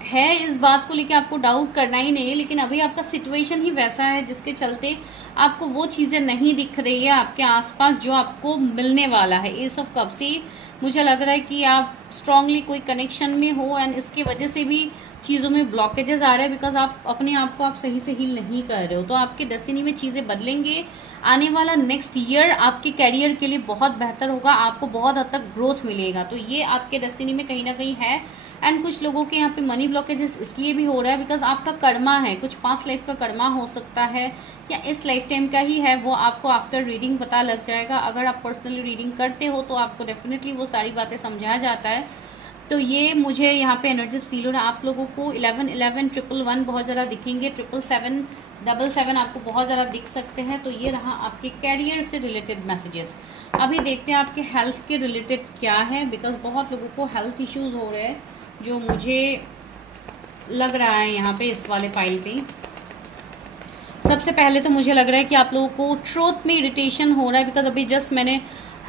है, इस बात को लेके आपको डाउट करना ही नहीं है, लेकिन अभी आपका सिचुएशन ही वैसा है जिसके चलते आपको वो चीज़ें नहीं दिख रही है आपके आसपास जो आपको मिलने वाला है। एस ऑफ कप से मुझे लग रहा है कि आप स्ट्रांगली कोई कनेक्शन में हो, एंड इसकी वजह से भी चीज़ों में ब्लॉकेजेस आ रहे हैं, बिकॉज आप अपने आप को आप सही से हील नहीं कर रहे हो। तो आपके डेस्टिनी में चीज़ें बदलेंगे। आने वाला नेक्स्ट ईयर आपके कैरियर के लिए बहुत बेहतर होगा, आपको बहुत हद तक ग्रोथ मिलेगा। तो ये आपके डेस्टिनी में कहीं ना कहीं है। एंड कुछ लोगों के यहाँ पे मनी ब्लॉकेजेस इसलिए भी हो रहा है बिकॉज आपका कर्मा है, कुछ पास्ट लाइफ का कर्मा हो सकता है या इस लाइफ टाइम का ही है, वो आपको आफ्टर रीडिंग पता लग जाएगा। अगर आप पर्सनली रीडिंग करते हो तो आपको डेफिनेटली वो सारी बातें समझाया जाता है। तो ये मुझे यहाँ पे एनर्जीज फील हो रहा है। आप लोगों को 11 11 111 बहुत ज़्यादा दिखेंगे, 777 77 आपको बहुत ज़्यादा दिख सकते हैं। तो ये रहा आपके कैरियर से रिलेटेड मैसेजेस। अभी देखते हैं आपके हेल्थ के रिलेटेड क्या है, बिकॉज बहुत लोगों को हेल्थ इश्यूज हो रहे हैं जो मुझे लग रहा है यहाँ पे इस वाले फाइल पे। सबसे पहले तो मुझे लग रहा है कि आप लोगों को ट्रूथ में इरिटेशन हो रहा है, बिकॉज अभी जस्ट मैंने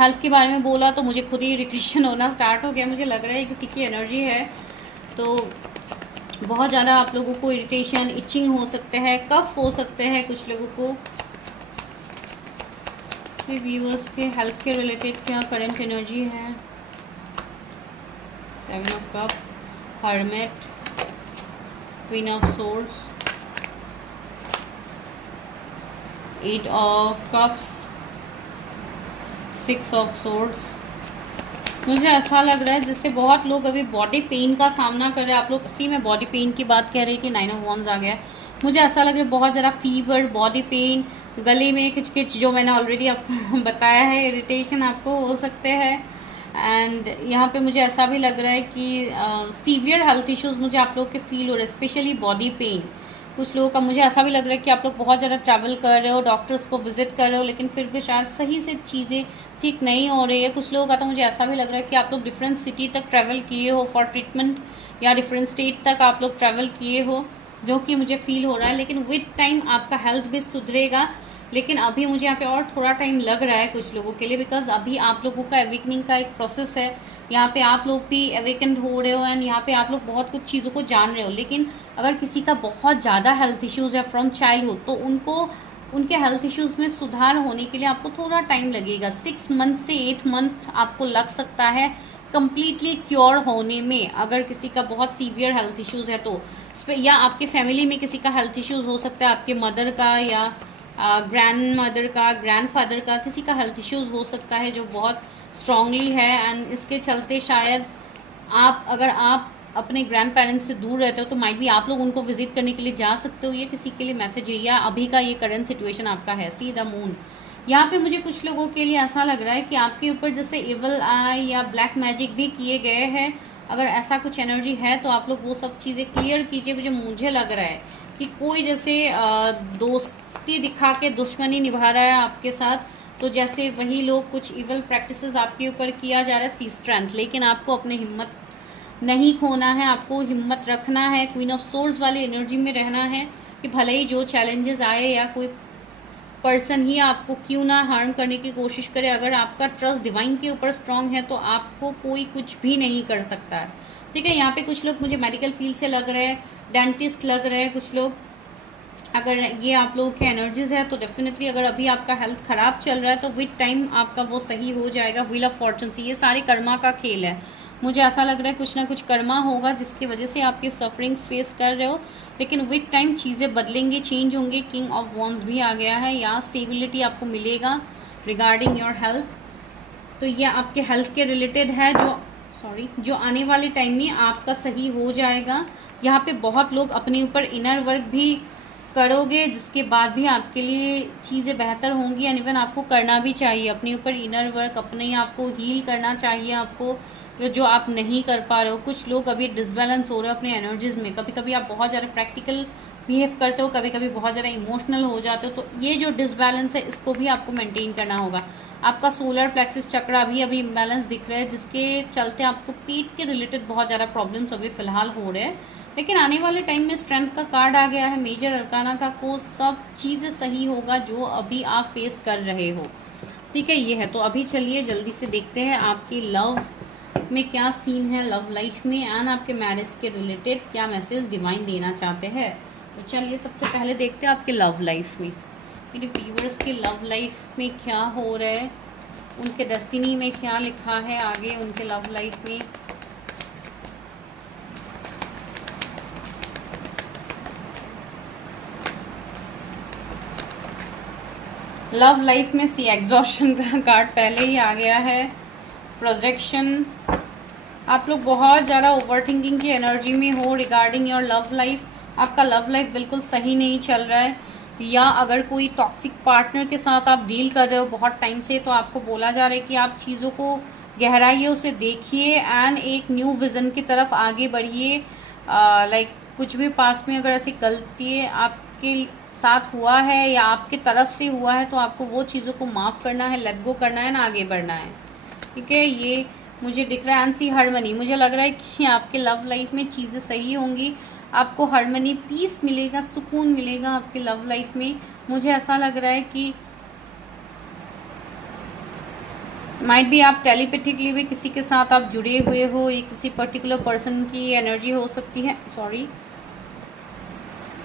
हेल्थ के बारे में बोला तो मुझे खुद ही इरिटेशन होना स्टार्ट हो गया। मुझे लग रहा है किसी की एनर्जी है, तो बहुत ज़्यादा आप लोगों को इरिटेशन, इचिंग हो सकते हैं, कफ हो सकते हैं कुछ लोगों को। व्यूअर्स के हेल्थ के रिलेटेड क्या करंट एनर्जी है। 7 of cups, hermit, queen of swords, 8 of cups, 6 of swords. मुझे ऐसा लग रहा है जैसे बहुत लोग अभी बॉडी पेन का सामना कर रहे हैं। आप लोग सी मैं बॉडी पेन की बात कह रही कि 9 ऑफ वॉन्ड्स आ गया। मुझे ऐसा लग रहा है बहुत ज़्यादा फीवर, बॉडी पेन, गले में किच जो मैंने ऑलरेडी आपको बताया है, इरिटेशन आपको हो सकते हैं। एंड यहाँ पे मुझे ऐसा भी लग रहा है कि सीवियर हेल्थ इश्यूज मुझे आप लोग के फील हो रहे हैं, स्पेशली बॉडी पेन। कुछ लोगों का मुझे ऐसा भी लग रहा है कि आप लोग बहुत ज़्यादा ट्रैवल कर रहे हो, डॉक्टर्स को विजिट कर रहे हो, लेकिन फिर भी शायद सही से चीज़ें ठीक नहीं हो रही है। कुछ लोगों का तो मुझे ऐसा भी लग रहा है कि आप लोग डिफरेंट सिटी तक ट्रैवल किए हो फॉर ट्रीटमेंट, या डिफरेंट स्टेट तक आप लोग ट्रैवल किए हो, जो कि मुझे फील हो रहा है। लेकिन विद टाइम आपका हेल्थ भी सुधरेगा, लेकिन अभी मुझे यहाँ पे और थोड़ा टाइम लग रहा है कुछ लोगों के लिए, बिकॉज अभी आप लोगों का अवेकनिंग का एक प्रोसेस है। यहाँ पे आप लोग भी अवेकेंड हो रहे हो एंड यहाँ पे आप लोग बहुत कुछ चीज़ों को जान रहे हो। लेकिन अगर किसी का बहुत ज़्यादा हेल्थ इश्यूज़ है फ्रॉम चाइल्डहुड, तो उनको उनके हेल्थ इश्यूज़ में सुधार होने के लिए आपको थोड़ा टाइम लगेगा। 6 मंथ से 8 मंथ आपको लग सकता है कम्प्लीटली क्योर होने में, अगर किसी का बहुत सीवियर हेल्थ इश्यूज़ है तो। या आपके फैमिली में किसी का हेल्थ इश्यूज़ हो सकता है, आपके मदर का या ग्रैंड मदर का, ग्रैंड फादर का, किसी का हेल्थ इश्यूज़ हो सकता है जो बहुत स्ट्रांगली है। एंड इसके चलते शायद अगर आप अपने ग्रैंड पेरेंट्स से दूर रहते हो तो माइट भी आप लोग उनको विजिट करने के लिए जा सकते हो। ये किसी के लिए मैसेज है, या अभी का ये करंट सिचुएशन आपका है। See the moon. यहाँ पे मुझे कुछ लोगों के लिए ऐसा लग रहा है कि आपके ऊपर जैसे इवल आई या ब्लैक मैजिक भी किए गए हैं। अगर ऐसा कुछ एनर्जी है तो आप लोग वो सब चीज़ें क्लियर कीजिए। मुझे लग रहा है कि कोई जैसे दोस्ती दिखा के दुश्मनी निभा रहा है आपके साथ, तो जैसे वही लोग कुछ इवल प्रैक्टिसेस आपके ऊपर किया जा रहा है। सी स्ट्रेंथ, लेकिन आपको अपनी हिम्मत नहीं खोना है, आपको हिम्मत रखना है, क्वीन ऑफ सोर्ड्स वाली एनर्जी में रहना है कि भले ही जो चैलेंजेस आए या कोई पर्सन ही आपको क्यों ना हार्म करने की कोशिश करे, अगर आपका ट्रस्ट डिवाइन के ऊपर स्ट्रांग है तो आपको कोई कुछ भी नहीं कर सकता है। ठीक है, यहाँ पे कुछ लोग मुझे मेडिकल फील्ड से लग रहे हैं, डेंटिस्ट लग रहे हैं कुछ लोग। अगर ये आप लोगों के एनर्जीज है तो डेफिनेटली अगर अभी आपका हेल्थ ख़राब चल रहा है तो विद टाइम आपका वो सही हो जाएगा। व्हील ऑफ फॉर्चून से ये सारी कर्मा का खेल है। मुझे ऐसा लग रहा है कुछ ना कुछ कर्मा होगा जिसकी वजह से आप ये सफरिंग्स फेस कर रहे हो, लेकिन विद टाइम चीज़ें बदलेंगी, चेंज होंगे। किंग ऑफ वॉन्ड्स भी आ गया है, या स्टेबिलिटी आपको मिलेगा रिगार्डिंग योर हेल्थ। तो ये आपके हेल्थ के रिलेटेड है, जो आने वाले टाइम में आपका सही हो जाएगा। यहाँ पे बहुत लोग अपने ऊपर इनर वर्क भी करोगे, जिसके बाद भी आपके लिए चीज़ें बेहतर होंगी। एंड इवन आपको करना भी चाहिए अपने ऊपर इनर वर्क, अपने आप को हील करना चाहिए आपको, जो आप नहीं कर पा रहे हो। कुछ लोग अभी डिसबैलेंस हो रहे हो अपने एनर्जीज में। कभी कभी आप बहुत ज़्यादा प्रैक्टिकल बिहेव करते हो, कभी कभी बहुत ज़्यादा इमोशनल हो जाते हो। तो ये जो डिसबैलेंस है इसको भी आपको मेंटेन करना होगा। आपका सोलर प्लेक्सिस चक्र अभी इम्बैलेंस दिख रहा है, जिसके चलते आपको पेट के रिलेटेड बहुत ज़्यादा प्रॉब्लम्स अभी फ़िलहाल हो रहे हैं। लेकिन आने वाले टाइम में स्ट्रेंथ का कार्ड आ गया है, मेजर अरकाना का, को सब चीज़ें सही होगा जो अभी आप फेस कर रहे हो। ठीक है, ये है। तो अभी चलिए जल्दी से देखते हैं आपकी लव में क्या सीन है, लव लाइफ में, एंड आपके मैरिज के रिलेटेड क्या मैसेज डिवाइन देना चाहते हैं। तो चलिए सबसे पहले देखते हैं आपके लव लाइफ में, मेरे व्यूअर्स के लव लाइफ में क्या हो रहा है, उनके डेस्टिनी में क्या लिखा है आगे उनके लव लाइफ में। लव लाइफ में सी एग्जॉशन का कार्ड पहले ही आ गया है। प्रोजेक्शन, आप लोग बहुत ज़्यादा ओवरथिंकिंग की एनर्जी में हो रिगार्डिंग योर लव लाइफ। आपका लव लाइफ बिल्कुल सही नहीं चल रहा है, या अगर कोई टॉक्सिक पार्टनर के साथ आप डील कर रहे हो बहुत टाइम से, तो आपको बोला जा रहा है कि आप चीज़ों को गहराइयों से देखिए एंड एक न्यू विज़न की तरफ आगे बढ़िए। लाइक कुछ भी पास में अगर ऐसी गलती आपके साथ हुआ है या आपकी तरफ से हुआ है तो आपको वो चीज़ों को माफ़ करना है, लेट गो करना है ना, आगे बढ़ना है। ठीक है, ये मुझे दिख रहा है। एंड सी हार्मनी, मुझे लग रहा है कि आपके लव लाइफ में चीज़ें सही होंगी, आपको हार्मनी, पीस मिलेगा, सुकून मिलेगा आपके लव लाइफ में। मुझे ऐसा लग रहा है कि माइट भी आप टेलीपैथिकली भी किसी के साथ आप जुड़े हुए हो, ये किसी पर्टिकुलर पर्सन की एनर्जी हो सकती है। सॉरी,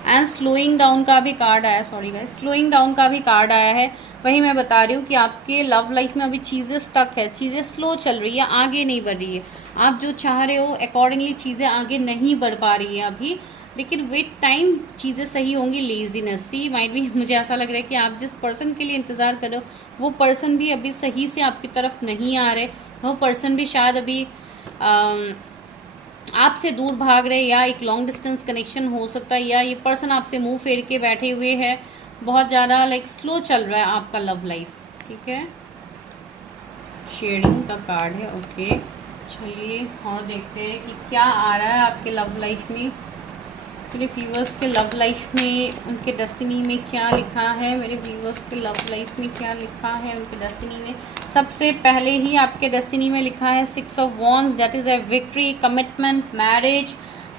एंड स्लोइंग डाउन का भी कार्ड आया, सॉरी गाइस, स्लोइंग डाउन का भी कार्ड आया है। वही मैं बता रही हूँ कि आपके लव लाइफ में अभी चीज़ें स्टक है, चीज़ें स्लो चल रही है, आगे नहीं बढ़ रही है। आप जो चाह रहे हो अकॉर्डिंगली चीज़ें आगे नहीं बढ़ पा रही है अभी। लेकिन विद टाइम चीज़ें सही होंगी। लेजीनेस सी माइट भी, मुझे ऐसा लग रहा है कि आप जिस पर्सन के लिए इंतज़ार कर रहे हो वो पर्सन भी अभी सही से आपकी तरफ नहीं आ रहे, वो पर्सन भी शायद अभी आपसे दूर भाग रहे, या एक लॉन्ग डिस्टेंस कनेक्शन हो सकता है, या ये पर्सन आपसे मुंह फेर के बैठे हुए है, बहुत ज़्यादा लाइक स्लो चल रहा है आपका लव लाइफ। ठीक है, शेयरिंग का कार्ड है। ओके, चलिए और देखते हैं कि क्या आ रहा है आपके लव लाइफ में। मेरे व्यूवर्स के लव लाइफ में, उनके डेस्टिनी में क्या लिखा है, मेरे व्यूवर्स के लव लाइफ में क्या लिखा है उनके डेस्टिनी में। सबसे पहले ही आपके डेस्टिनी में लिखा है 6 of wands, that is a victory, commitment, marriage,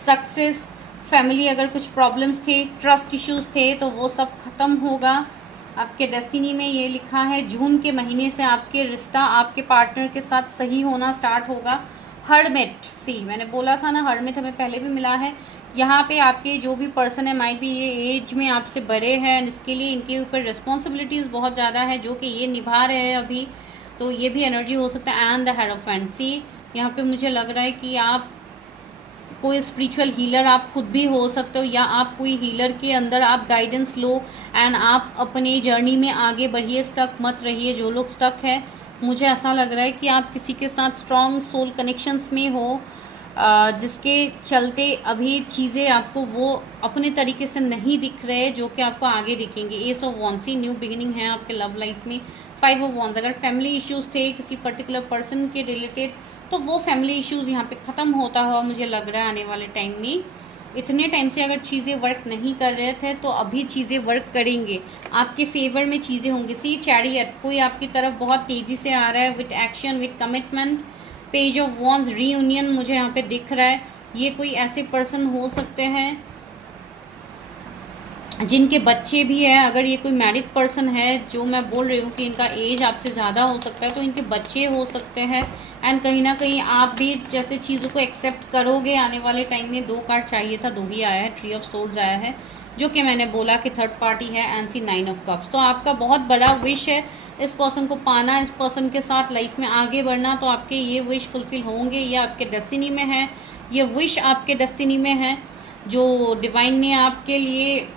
success, family. अगर कुछ प्रॉब्लम्स थे, ट्रस्ट इश्यूज थे, तो वो सब खत्म होगा। आपके डेस्टिनी में ये लिखा है जून के महीने से आपके रिश्ता आपके पार्टनर के साथ सही होना स्टार्ट होगा। हर्मिट, सी मैंने बोला था ना, हर्मिट हमें पहले भी मिला है। यहाँ पे आपके जो भी पर्सन है, माइट भी ये एज में आपसे बड़े हैं, इसके लिए इनके ऊपर रिस्पॉन्सिबिलिटीज़ बहुत ज़्यादा है जो कि ये निभा रहे हैं अभी, तो ये भी एनर्जी हो सकता है। एंड द हेरोफेंट, सी यहाँ पे मुझे लग रहा है कि आप कोई स्पिरिचुअल हीलर आप खुद भी हो सकते हो, या आप कोई हीलर के अंदर आप गाइडेंस लो एंड आप अपने जर्नी में आगे बढ़िए, स्टक मत रहिए। जो लोग स्टक है, मुझे ऐसा लग रहा है कि आप किसी के साथ स्ट्रॉन्ग सोल कनेक्शंस में हो, जिसके चलते अभी चीज़ें आपको वो अपने तरीके से नहीं दिख रहे जो कि आपको आगे दिखेंगे। Ace of wands, see new beginning है आपके लव लाइफ में। 5 ऑफ वॉन्ड्स, अगर फैमिली इश्यूज थे किसी पर्टिकुलर पर्सन के रिलेटेड, तो वो फैमिली इश्यूज यहाँ पे ख़त्म होता हुआ मुझे लग रहा है आने वाले टाइम में। इतने टाइम से अगर चीज़ें वर्क नहीं कर रहे थे तो अभी चीज़ें वर्क करेंगे, आपके फेवर में चीज़ें होंगी। सी चैरियट, कोई आपकी तरफ बहुत तेज़ी से आ रहा है with action, with commitment. Page of wands, reunion मुझे यहाँ पे दिख रहा है। ये कोई ऐसे पर्सन हो सकते हैं जिनके बच्चे भी हैं। अगर ये कोई मैरिड पर्सन है, जो मैं बोल रही हूँ कि इनका एज आपसे ज़्यादा हो सकता है, तो इनके बच्चे हो सकते हैं। एंड कहीं ना कहीं आप भी जैसे चीज़ों को एक्सेप्ट करोगे आने वाले टाइम में। 2 कार्ड चाहिए था, 2 ही आया है। 3 ऑफ सोर्ड्स आया है, जो कि मैंने बोला कि थर्ड पार्टी है। एंड सी 9 ऑफ कप्स, तो आपका बहुत बड़ा विश है इस पर्सन को पाना, इस पर्सन के साथ लाइफ में आगे बढ़ना। तो आपके ये विश फुलफिल होंगे, ये आपके डेस्टिनी में है, ये विश आपके डेस्टिनी में है जो डिवाइन ने आपके लिए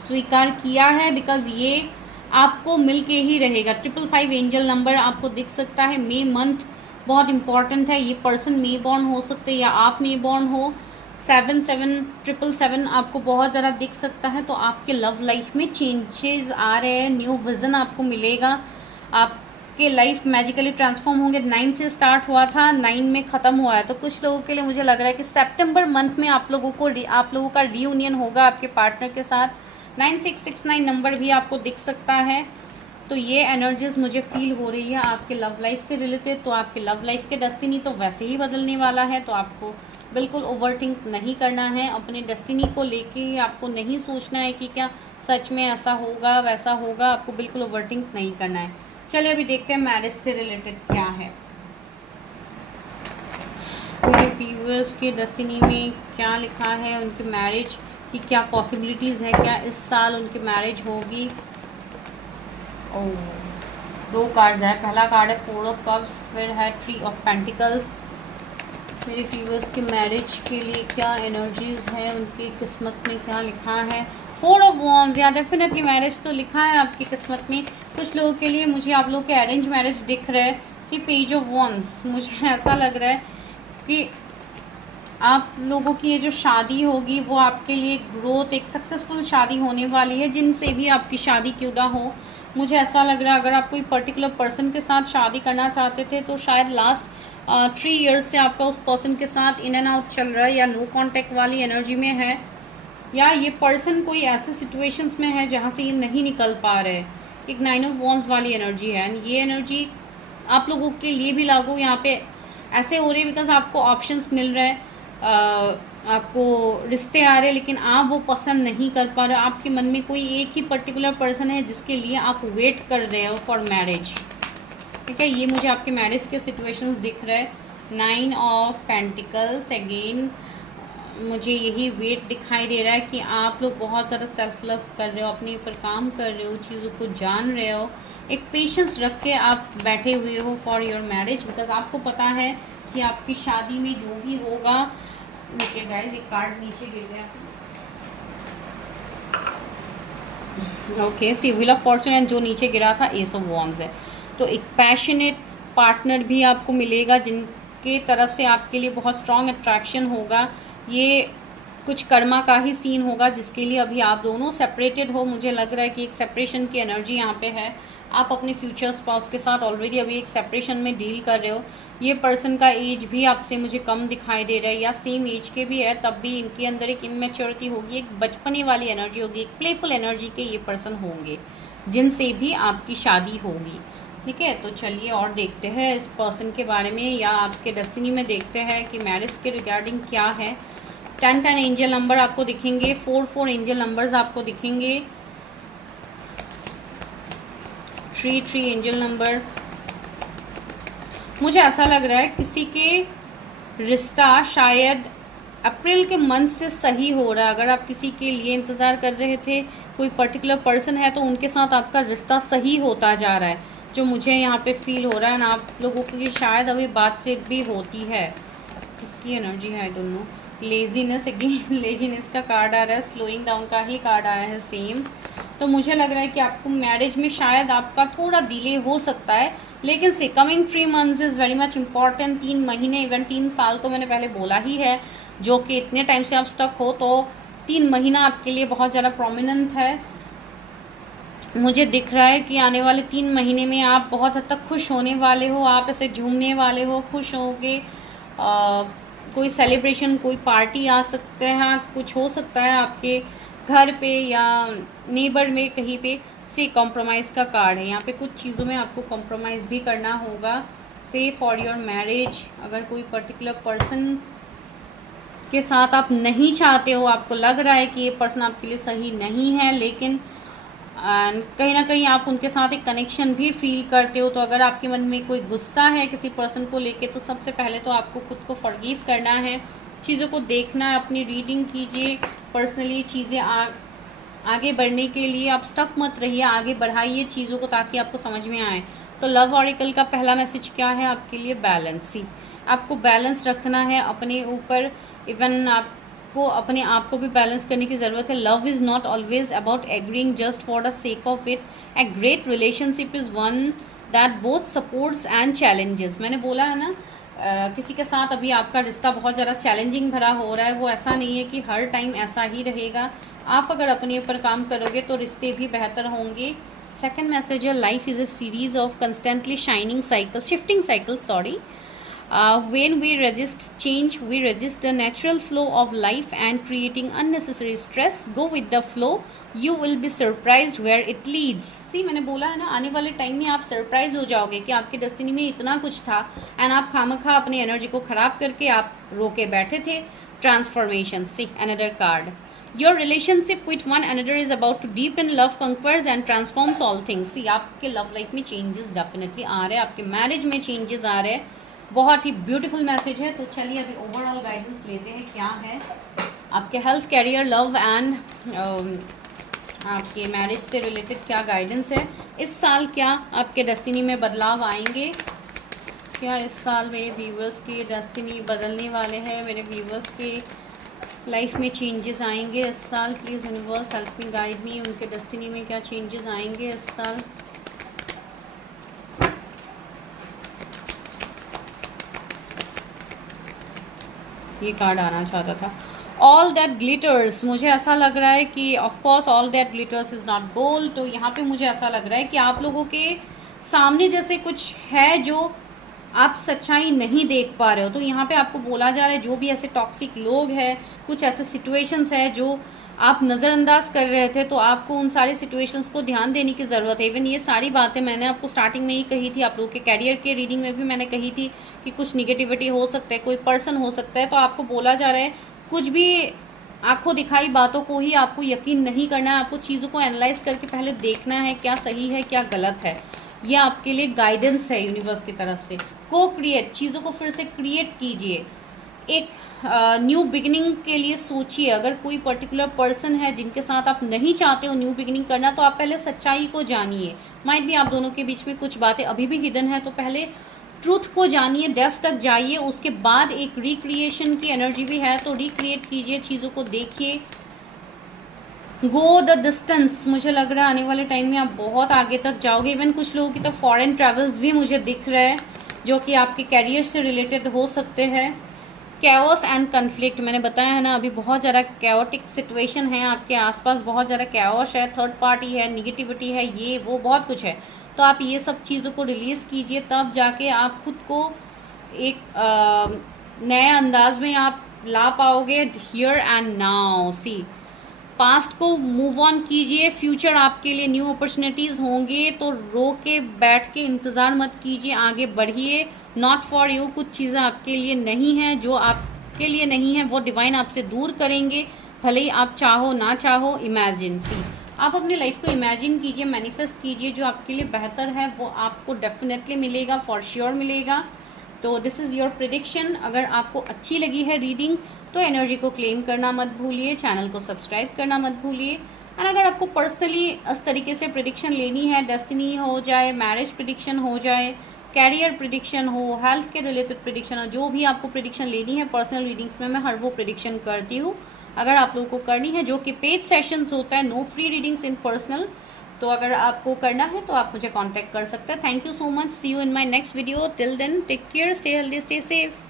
स्वीकार किया है, बिकॉज ये आपको मिलके ही रहेगा। 555 एंजल नंबर आपको दिख सकता है। मे मंथ बहुत इंपॉर्टेंट है, ये पर्सन मे बॉर्न हो सकते हैं या आप मे बॉर्न हो। 7777 आपको बहुत ज़्यादा दिख सकता है। तो आपके लव लाइफ में चेंजेस आ रहे हैं, न्यू विजन आपको मिलेगा, आपके लाइफ मैजिकली ट्रांसफॉर्म होंगे। 9 से स्टार्ट हुआ था, 9 में ख़त्म हुआ है। तो कुछ लोगों के लिए मुझे लग रहा है कि सितंबर मंथ में आप लोगों का रीयूनियन होगा आपके पार्टनर के साथ। 9669 नंबर भी आपको दिख सकता है। तो ये एनर्जीज मुझे फील हो रही है आपके लव लाइफ से रिलेटेड। तो आपके लव लाइफ के डेस्टिनी तो वैसे ही बदलने वाला है, तो आपको बिल्कुल ओवरथिंक नहीं करना है अपने डेस्टिनी को लेके। आपको नहीं सोचना है कि क्या सच में ऐसा होगा वैसा होगा, आपको बिल्कुल ओवरथिंक नहीं करना है। चलिए अभी देखते हैं मैरिज से रिलेटेड क्या है मेरे व्यूअर्स के डेस्टिनी में, क्या लिखा है उनके मैरिज कि क्या पॉसिबिलिटीज़ है, क्या इस साल उनकी मैरिज होगी। ओह, 2 कार्ड्स है। पहला कार्ड है 4 ऑफ कप्स, फिर है 3 ऑफ पेंटिकल्स। मेरे व्यूअर्स के मैरिज के लिए क्या एनर्जीज है, उनकी किस्मत में क्या लिखा है। 4 ऑफ वॉन्ड्स, या डेफिनेटली मैरिज तो लिखा है आपकी किस्मत में। कुछ लोगों के लिए मुझे आप लोग के अरेंज मैरिज दिख रहा है। कि पेज ऑफ वॉन्ड्स, मुझे ऐसा लग रहा है कि आप लोगों की ये जो शादी होगी वो आपके लिए ग्रोथ, एक सक्सेसफुल शादी होने वाली है। जिनसे भी आपकी शादी क्यों ना हो, मुझे ऐसा लग रहा है अगर आप कोई पर्टिकुलर पर्सन के साथ शादी करना चाहते थे तो शायद लास्ट 3 इयर्स से आपका उस पर्सन के साथ इन एंड आउट चल रहा है, या नो कांटेक्ट वाली एनर्जी में है, या ये पर्सन कोई ऐसे सिचुएशंस में है जहाँ से ये नहीं निकल पा रहे। एक 9 ऑफ वॉन्ड्स वाली एनर्जी है। एंड ये एनर्जी आप लोगों के लिए भी लागू यहाँ पे ऐसे हो रही है बिकॉज आपको ऑप्शंस मिल रहे हैं, आपको रिश्ते आ रहे हैं, लेकिन आप वो पसंद नहीं कर पा रहे हो। आपके मन में कोई एक ही पर्टिकुलर पर्सन है जिसके लिए आप वेट कर रहे हो फॉर मैरिज। ठीक है, ये मुझे आपके मैरिज के सिचुएशंस दिख रहे हैं। 9 ऑफ पेंटिकल्स, अगेन मुझे यही वेट दिखाई दे रहा है कि आप लोग बहुत ज़्यादा सेल्फ लव कर रहे हो, अपने ऊपर काम कर रहे हो, चीज़ों को जान रहे हो, एक पेशेंस रख के आप बैठे हुए हो फॉर योर मैरिज। बिकॉज आपको पता है कि आपकी शादी में जो भी होगा ओके गाइस, एक कार्ड नीचे गिर गया। Okay, see wheel of fortune, and जो नीचे गिरा था एस ऑफ वॉन्ड्स है। तो एक पैशनेट पार्टनर भी आपको मिलेगा जिनके तरफ से आपके लिए बहुत स्ट्रॉन्ग अट्रैक्शन होगा। ये कुछ कर्मा का ही सीन होगा जिसके लिए अभी आप दोनों सेपरेटेड हो। मुझे लग रहा है कि एक सेपरेशन की एनर्जी यहाँ पे है। आप अपने फ्यूचर स्पाउस के साथ ऑलरेडी अभी एक सेपरेशन में डील कर रहे हो। ये पर्सन का एज भी आपसे मुझे कम दिखाई दे रहा है, या सेम एज के भी है, तब भी इनके अंदर एक इमेच्योरिटी होगी, एक बचपने वाली एनर्जी होगी, एक प्लेफुल एनर्जी के ये पर्सन होंगे जिनसे भी आपकी शादी होगी। ठीक है, तो चलिए और देखते हैं इस पर्सन के बारे में, या आपके डेस्टिनी में देखते हैं कि मैरिज के रिगार्डिंग क्या है। 10 एंजल नंबर आपको दिखेंगे, 4 एंजल नंबर्स आपको दिखेंगे, 3 एंजल नंबर। मुझे ऐसा लग रहा है किसी के रिश्ता शायद अप्रैल के मंथ से सही हो रहा है। अगर आप किसी के लिए इंतज़ार कर रहे थे, कोई पर्टिकुलर पर्सन है, तो उनके साथ आपका रिश्ता सही होता जा रहा है, जो मुझे यहाँ पे फील हो रहा है ना। आप लोगों की शायद अभी बातचीत भी होती है। किसकी एनर्जी है दोनों? लेजीनेस, अगेन लेजीनेस का कार्ड आ रहा है, स्लोइंग डाउन का ही कार्ड आया है सेम। तो मुझे लग रहा है कि आपको मैरिज में शायद आपका थोड़ा डिले हो सकता है, लेकिन से coming 3 months is very much important. 3 महीने, इवन 3 साल तो मैंने पहले बोला ही है, जो कि इतने टाइम से आप स्टक हो, तो 3 महीना आपके लिए बहुत ज़्यादा प्रोमिनेंट है। मुझे दिख रहा है कि आने वाले 3 महीने में आप बहुत हद तक खुश होने वाले हो, आप ऐसे झूमने वाले हो, खुश होगे। कोई सेलिब्रेशन, कोई पार्टी आ सकते हैं, कुछ हो सकता है आपके घर पे या नेबर में कहीं पे। से कॉम्प्रोमाइज़ का कार्ड है यहाँ पे, कुछ चीज़ों में आपको कॉम्प्रोमाइज़ भी करना होगा। से फॉर योर मैरिज, अगर कोई पर्टिकुलर पर्सन के साथ आप नहीं चाहते हो, आपको लग रहा है कि ये पर्सन आपके लिए सही नहीं है, लेकिन कहीं ना कहीं आप उनके साथ एक कनेक्शन भी फील करते हो, तो अगर आपके मन में कोई गुस्सा है किसी पर्सन को लेके, तो सबसे पहले तो आपको खुद को फॉरगिव करना है, चीज़ों को देखना है, अपनी रीडिंग कीजिए, पर्सनली चीज़ें आगे बढ़ने के लिए आप स्टक मत रहिए, आगे बढ़ाइए चीज़ों को ताकि आपको समझ में आए। तो लव ऑरिकल का पहला मैसेज क्या है आपके लिए? बैलेंस। ही आपको बैलेंस रखना है अपने ऊपर, इवन आपको अपने आप को भी बैलेंस करने की ज़रूरत है। Love is not always about agreeing just for the sake of it. A great relationship is one that both supports and challenges. मैंने बोला है ना, किसी के साथ अभी आपका रिश्ता बहुत ज़्यादा चैलेंजिंग भरा हो रहा है, वो ऐसा नहीं है कि हर टाइम ऐसा ही रहेगा। आप अगर अपने ऊपर काम करोगे तो रिश्ते भी बेहतर होंगे। सेकेंड मैसेज है, life is a series of constantly shining cycles, shifting cycles, sorry. When we resist change, we resist the natural flow of life and creating unnecessary stress. Go with the flow. You will be surprised where it leads. See, मैंने बोला है ना, आने वाले time में आप surprise हो जाओगे कि आपके डेस्टिनी में इतना कुछ था, एंड आप खामखा अपनी एनर्जी को खराब करके आप रोके बैठे थे। Transformation. See, another card. Your relationship with one another is about to deepen, love conquers and transforms all things. See, आपके लव लाइफ में चेंजेस डेफिनेटली आ रहे हैं, आपके मैरिज में चेंजेस आ रहे हैं। बहुत ही ब्यूटीफुल मैसेज है। तो चलिए अभी ओवरऑल गाइडेंस लेते हैं, क्या है आपके हेल्थ, कैरियर, लव एंड आपके मैरिज से रिलेटेड क्या गाइडेंस है। इस साल क्या आपके डेस्टिनी में बदलाव आएंगे? क्या इस साल मेरे व्यूवर्स की डेस्टिनी बदलने वाले हैं? मेरे व्यूवर्स के लाइफ में चेंजेस आएंगे इस साल? Please universe help me, guide me, उनके डेस्टिनी में क्या चेंजेस आएंगे इस साल? ये कार्ड आना चाहता था। ऑल दैट ग्लिटर्स, मुझे ऐसा लग रहा है कि of course all that glitters is not gold. तो यहाँ पे मुझे ऐसा लग रहा है कि आप लोगों के सामने जैसे कुछ है जो आप सच्चाई नहीं देख पा रहे हो। तो यहाँ पे आपको बोला जा रहा है, जो भी ऐसे टॉक्सिक लोग हैं, कुछ ऐसे सिचुएशंस है जो आप नज़रअंदाज कर रहे थे, तो आपको उन सारी सिचुएशंस को ध्यान देने की ज़रूरत है। इवन ये सारी बातें मैंने आपको स्टार्टिंग में ही कही थी, आप लोगों के कैरियर के रीडिंग में भी मैंने कही थी कि कुछ निगेटिविटी हो सकता है, कोई पर्सन हो सकता है। तो आपको बोला जा रहा है, कुछ भी आंखों दिखाई बातों को ही आपको यकीन नहीं करना है, आपको चीज़ों को एनालाइज करके पहले देखना है क्या सही है क्या गलत है। यह आपके लिए गाइडेंस है यूनिवर्स की तरफ से। को क्रिएट, चीज़ों को फिर से क्रिएट कीजिए, एक न्यू बिगिनिंग के लिए सोचिए। अगर कोई पर्टिकुलर पर्सन है जिनके साथ आप नहीं चाहते हो न्यू बिगिनिंग करना, तो आप पहले सच्चाई को जानिए। माइट भी आप दोनों के बीच में कुछ बातें अभी भी हिडन है, तो पहले ट्रूथ को जानिए, डेप्थ तक जाइए, उसके बाद एक रिक्रिएशन की एनर्जी भी है, तो रिक्रिएट कीजिए, चीज़ों को देखिए, गो द डिस्टेंस। मुझे लग रहा है आने वाले टाइम में आप बहुत आगे तक जाओगे। इवन कुछ लोगों की तो फॉरेन ट्रेवल्स भी मुझे दिख रहे हैं, जो कि आपके कैरियर से रिलेटेड हो सकते हैं। कैओस एंड कन्फ्लिक्ट, मैंने बताया है ना, अभी बहुत ज़्यादा कैओटिक सिचुएशन है आपके आसपास, बहुत ज़्यादा कैओस है, थर्ड पार्टी है, निगेटिविटी है, ये वो बहुत कुछ है। तो आप ये सब चीज़ों को रिलीज़ कीजिए, तब जाके आप खुद को एक नए अंदाज में आप ला पाओगे। Here and now, see, past को मूव ऑन कीजिए, फ्यूचर आपके लिए न्यू अपॉर्चुनिटीज़ होंगे, तो रो के बैठ के इंतज़ार मत कीजिए, आगे बढ़िए। नॉट फॉर यू, कुछ चीज़ें आपके लिए नहीं हैं, जो आपके लिए नहीं है वो डिवाइन आपसे दूर करेंगे, भले ही आप चाहो ना चाहो। इमेजिन, सी, आप अपने लाइफ को इमेजिन कीजिए, मैनिफेस्ट कीजिए, जो आपके लिए बेहतर है वो आपको डेफिनेटली मिलेगा, फॉर श्योर मिलेगा। तो दिस इज़ योर प्रिडिक्शन। अगर आपको अच्छी लगी है रीडिंग तो एनर्जी को क्लेम करना मत भूलिए, चैनल को सब्सक्राइब करना मत भूलिए। एंड अगर आपको पर्सनली इस तरीके से प्रिडिक्शन लेनी है, डेस्टिनी हो जाए, मैरिज प्रिडिक्शन हो जाए, कैरियर प्रिडिक्शन हो, हेल्थ के रिलेटेड प्रिडिक्शन हो, जो भी आपको प्रिडिक्शन लेनी है पर्सनल रीडिंग्स में मैं हर वो प्रिडिक्शन करती हूँ। अगर आप लोगों को करनी है, जो कि पेड सेशंस होता है, नो फ्री रीडिंग्स इन पर्सनल, तो अगर आपको करना है तो आप मुझे कांटेक्ट कर सकते हैं। Thank you so much, see you in my next video, till then take care, stay healthy, stay safe.